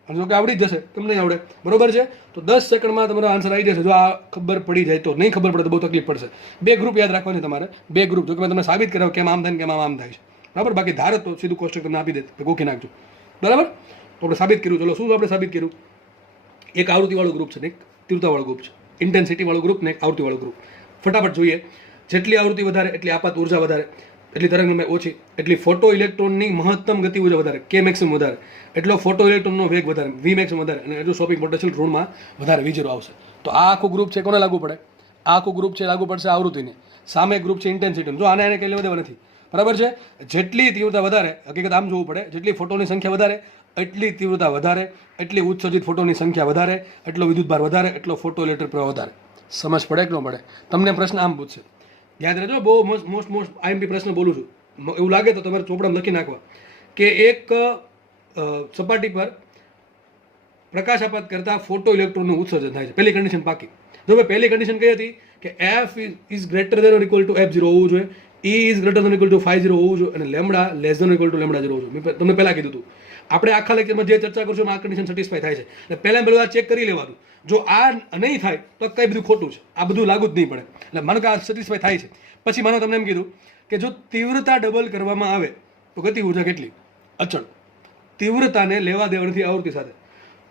અને જો કે આવડી જ જશે, કેમ નહીં આવડે? બરોબર છે. તો 10 સેકન્ડમાં તમારો આન્સર આવી જશે જો આ ખબર પડી જાય તો. નહીં ખબર પડે તો બહુ તકલીફ પડશે. 2 ગ્રુપ યાદ રાખવાની તમારે, 2 ગ્રુપ. જો કે મેં તમને સાબિત કરાવ્યું કેમ આમ થાય ને કેમ આમ થાય છે, બરાબર. બાકી ધારે તો સીધું કોષ્ટક તમને આપી દે, ગોખી નાખજો, બરાબર. તો આપણે સાબિત કર્યું. ચલો, શું આપણે સાબિત કર્યું? એક આવૃત્તિવાળું ગ્રુપ છે ને એક તીવ્રતાવાળું ગ્રુપ છે, ઇન્ટેન્સિટીવાળું ગ્રુપ ને એક આવૃત્તિવાળું ગ્રુપ. ફટાફટ જોઈએ. જેટલી આવૃત્તિ વધારે એટલી આપાત ઉર્જા વધારે, એટલી તરંગલંબાઈ ઓછી, એટલી ફોટો ઇલેક્ટ્રોનની મહત્તમ ગતિ ઉર્જા વધારે, K મેક્સિમમ વધારે, એટલો ફોટો ઇલેક્ટ્રોનનો વેગ વધારે, V મેક્સિમમ વધારે, અને એટલું શોપિંગ પોટેન્શિયલ ઋણમાં વધારે V0 આવશે. તો આ આખું ગ્રુપ છે કોને લાગુ પડે? આ આખું ગ્રુપ છે લાગુ પડશે આવૃત્તિને. સામે ગ્રુપ છે ઇન્ટેન્સિટી. જો આને કંઈ લેવા દેવા નથી, બરાબર છે. જેટલી તીવ્રતા વધારે, હકીકત આમ જોવું પડે, જેટલી ફોટોની સંખ્યા વધારે એટલી તીવ્રતા વધારે, એટલી ઉત્સર્જિત ફોટોની સંખ્યા વધારે, એટલો વિદ્યુતભાર વધારે, એટલો ફોટો ઇલેક્ટ્રિક પ્રવાહ વધારે. સમજ પડે કે ન પડે? તમને પ્રશ્ન આમ પૂછશે, યાદ રહેજો. બહુ મોસ્ટ IMP પ્રશ્ન બોલું છું. એવું લાગે તો તમારે ચોપડામાં લખી નાખવા કે એક સપાટી પર પ્રકાશ આપાત કરતા ફોટો ઇલેક્ટ્રોનનું ઉત્સર્જન થાય છે. પહેલી કન્ડિશન પાકી. જો ભાઈ પહેલી કન્ડિશન કઈ હતી કે F is greater than or equal to F0 હોવું જોઈએ, E is greater than equal to 50 હોવું જોઈએ, અને lambda less than equal to lambda 0 હોવું જોઈએ. મેં તમને પહેલાં કીધું હતું. આપણે આખા લેક્ચરમાં જે ચર્ચા કરશું એમાં આ કન્ડિશન સેટિસ્ફાય થાય છે. એટલે પહેલું આ ચેક કરી લેવાનું. જો આ નહીં થાય તો કંઈ બધું ખોટું છે, આ બધું લાગુ જ નહીં પડે. એટલે માનો કે આ સેટિસ્ફાય થાય છે, પછી માનો તમને એમ કીધું કે જો તીવ્રતા ડબલ કરવામાં આવે તો ગતિ ઉર્જા કેટલી? અચળ. તીવ્રતાને લેવા દેવા નથી આવૃત્તિ સાથે,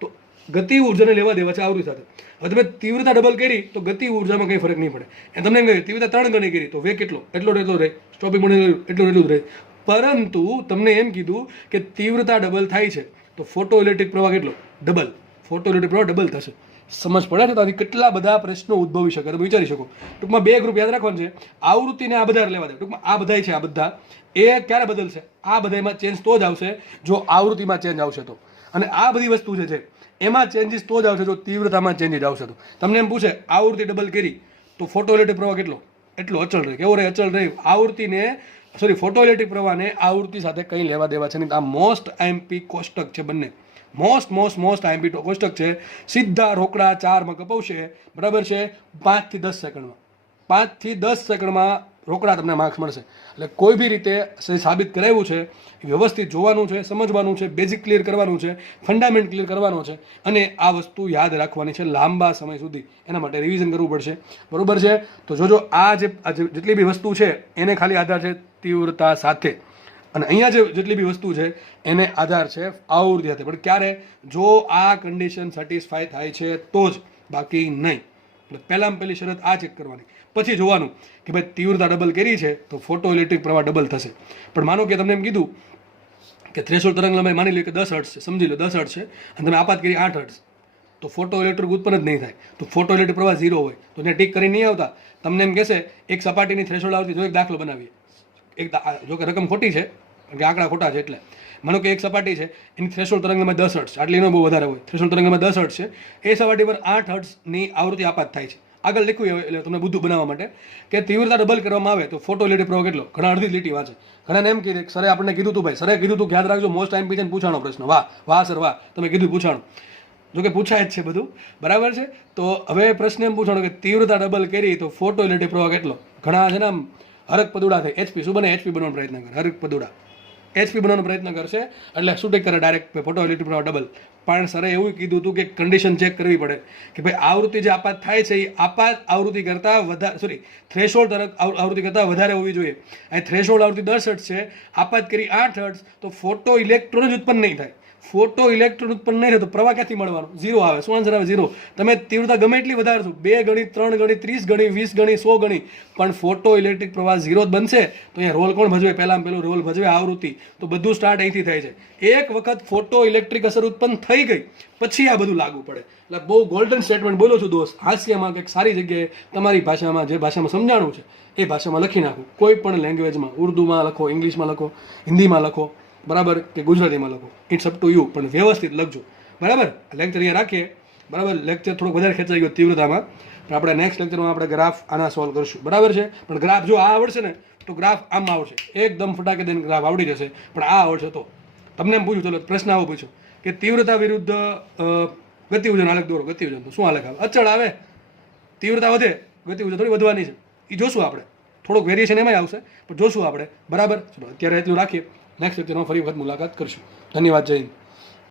તો ગતિ ઉર્જાને લેવા દેવા છે આવૃત્તિ સાથે. હવે તમે તીવ્રતા ડબલ કરી તો ગતિ ઉર્જામાં કંઈ ફરક નહીં પડે. એ તમને એમ કહ્યું તીવ્રતા 3 ગણી કરી તો વેગ એટલો રહે, સ્ટોપિંગ પોટેન્શિયલ એટલું જ રહે. પરંતુ તમને એમ કીધું કે તીવ્રતા ડબલ થાય છે તો ફોટો ઇલેક્ટ્રિક પ્રવાહ કેટલો? ડબલ. ફોટો ઇલેક્ટ્રિક પ્રવાહ ડબલ થશે. સમજ પડે છે? તો આથી કેટલા બધા પ્રશ્નો ઉદ્ભવી શકે, તમે વિચારી શકો. ટૂંકમાં 2 ગ્રુપ યાદ રાખવાનું છે. આવૃત્તિને આ બધા લેવા દે. ટૂંકમાં આ બધા છે, આ બધા એ ક્યારે બદલશે? આ બધામાં ચેન્જ તો જ આવશે જો આવૃત્તિમાં ચેન્જ આવશે તો. અને આ બધી વસ્તુ છે એમાં ચેન્જીસ તો જ આવશે જો તીવ્રતામાં ચેન્જીસ આવશે તો. તમને એમ પૂછે આવૃત્તિ ડબલ કરી તો ફોટો ઇલેક્ટ્રિક પ્રવાહ એટલો અચળ રહે. કેવો રહે? અચળ રહે. આવૃત્તિને ફોટો ઇલેક્ટ્રિક પ્રવાહને આવૃત્તિ સાથે કંઈ લેવા દેવા છે નહીં. આ મોસ્ટ IMP કોષ્ટક છે બંને. મોસ્ટ IMP કોષ્ટક છે. સીધા રોકડા 4માં કપાવશે, બરાબર છે. 5 થી 10 સેકન્ડમાં 5 થી 10 સેકન્ડમાં રોકડા તમને માર્ક્સ મળશે. એટલે કોઈ બી રીતે સાબિત કરાવ્યું છે, વ્યવસ્થિત જોવાનું છે, સમજવાનું છે, બેઝિક ક્લિયર કરવાનું છે, ફંડામેન્ટ ક્લિયર કરવાનો છે, અને આ વસ્તુ યાદ રાખવાની છે લાંબા સમય સુધી. એના માટે રિવિઝન કરવું પડશે, બરોબર છે. તો જોજો આ જેટલી બી વસ્તુ છે એને ખાલી આધાર છે તીવ્રતા સાથે, અને અહીંયા જેટલી બી વસ્તુ છે એને આધાર છે આવૃત્તિ સાથે. પણ ક્યારે? જો આ કન્ડિશન સેટિસ્ફાય થાય છે તો જ, બાકી નહીં. એટલે પહેલામાં પહેલી શરત આ ચેક કરવાની. પછી જોવાનું કે ભાઈ તીવ્રતા ડબલ કરી છે તો ફોટો ઇલેક્ટ્રિક પ્રવાહ ડબલ થશે. પણ માનો કે તમને એમ કીધું કે થ્રેશોલ્ડ તરંગ લંબાઈ માની લો કે 10 હર્ટ્ઝ છે, સમજી લો 10 હર્ટ્ઝ છે, અને તમે આપાત કરી 8 હર્ટ્ઝ, તો ફોટો ઇલેક્ટ્રિક ઉત્પન્ન જ નહીં થાય. તો ફોટો ઇલેક્ટ્રિક પ્રવાહ 0 હોય તો ત્યાં ટીક કરી નહીં આવતા. તમને એમ કહેશે એક સપાટીની થ્રેશોલ્ડ આવતી. જો એક દાખલો બનાવીએ, એક જો કે રકમ ખોટી છે કારણ કે આંકડા ખોટા છે, એટલે માનો કે એક સપાટી છે એની થ્રેશોલ્ડ તરંગમાં 10 હર્ટ્ઝ, આટલી નો બહુ વધારે હોય, થ્રેશોલ્ડ તરંગમાં 10 હર્ટ્ઝ છે, એ સપાટી પર 8 હર્ટ્ઝની આવૃત્તિ આપાત થાય છે. આગળ લખ્યું એટલે તમને બુદ્ધું બનાવવા માટે કે તીવ્રતા ડબલ કરવામાં આવે તો ફોટો ઇલેક્ટ્રિક પ્રવાહ કેટલો, ઘણા અડધી લીટી વાંચે, ઘણાને એમ કીધું સરે આપણને કીધું હતું ભાઈ, સરે કીધું હતું યાદ રાખજો, મોસ્ટ ટાઈમ પીછે પૂછાણો પ્રશ્ન. વાહ વાહ સર વાહ, તમે કીધું પૂછાણું, જો કે પૂછાય જ છે બધું બરાબર છે. તો હવે પ્રશ્ન એમ પૂછાણો કે તીવ્રતા ડબલ કરી તો ફોટો ઇલેક્ટ્રિક પ્રવાહ કેટલો. ઘણા છે ને આમ હરક પદુડા થાય, એચપી શું બને, એચપી બનવાનો પ્રયત્ન કરે, હરક પદુડા એચપી બનવાનો પ્રયત્ન કરશે એટલે શું ટેક કરે ડાયરેક્ટ ફોટો ઇલેક્ટ્રિક પ્રવાહ ડબલ. પણ સરે એવું કીધું હતું કે કન્ડિશન ચેક કરવી પડે કે ભાઈ આવૃત્તિ જે આપાત થાય છે એ આપાત આવૃત્તિ કરતાં વધારે, સોરી થ્રેશોલ્ડ આવૃત્તિ કરતાં વધારે હોવી જોઈએ. અહીં થ્રેશોલ્ડ આવૃત્તિ 10 હર્ટ્ઝ છે, આપાત કરી 8 હર્ટ્ઝ, તો ફોટો ઇલેક્ટ્રોન જ ઉત્પન્ન નહીં થાય. ફોટો ઇલેક્ટ્રોન ઉત્પન્ન નહીં થાય તો પ્રવાહ ક્યાંથી મળવાનો, 0 આવે. શું આન્સર આવે, 0. તમે તીવ્રતા ગમે એટલી વધારશો, 2 ગણી, 3 ગણી, 30 ગણી, 20 ગણી, 100 ગણી, પણ ફોટો ઇલેક્ટ્રિક પ્રવાહ 0 જ બનશે. તો અહીંયા રોલ કોણ ભજવે, પહેલાં રોલ ભજવે આવૃત્તિ. તો બધું સ્ટાર્ટ અહીંથી થાય છે. એક વખત ફોટો ઇલેક્ટ્રિક અસર ઉત્પન્ન થઈ ગઈ પછી આ બધું લાગુ પડે. એટલે બહુ ગોલ્ડન સ્ટેટમેન્ટ બોલો છું દોસ્ત, હાસ્યમાં કંઈક સારી જગ્યાએ તમારી ભાષામાં જે ભાષામાં સમજાણું છે એ ભાષામાં લખી નાખું. કોઈ પણ લેંગ્વેજમાં, ઉર્દુમાં લખો, ઇંગ્લિશમાં લખો, હિન્દીમાં લખો, બરાબર, કે ગુજરાતીમાં લખો, ઇટ્સ અપ ટુ યુ, પણ વ્યવસ્થિત લખજો. બરાબર, લેક્ચર અહીંયા રાખીએ. બરાબર, લેક્ચર થોડોક વધારે ખેંચાઈ ગયો તીવ્રતામાં, પણ આપણે નેક્સ્ટ લેક્ચરમાં આપણે ગ્રાફ આના સોલ્વ કરશું. બરાબર છે, પણ ગ્રાફ જો આ આવડશે ને તો ગ્રાફ આમ આવડશે, એકદમ ફટાકે દઈને ગ્રાફ આવડી જશે. પણ આ આવડશે તો તમને એમ પૂછ્યું, ચલો પ્રશ્ન આવો પૂછો કે તીવ્રતા વિરુદ્ધ ગતિઉર્જા આલેખ દોરો. ગતિઉર્જા તો શું આલેખ આવે, અચળ આવે. તીવ્રતા વધે, ગતિઉર્જા થોડી વધવાની છે, એ જોશું આપણે. થોડોક વેરિએશન એમાંય આવશે પણ જોશું આપણે. બરાબર, ચલો અત્યારે એટલું રાખીએ. નેક્સ્ટ લેક્ચરમાં ફરી વખત મુલાકાત કરશું. ધન્યવાદ, જય હિન્દ.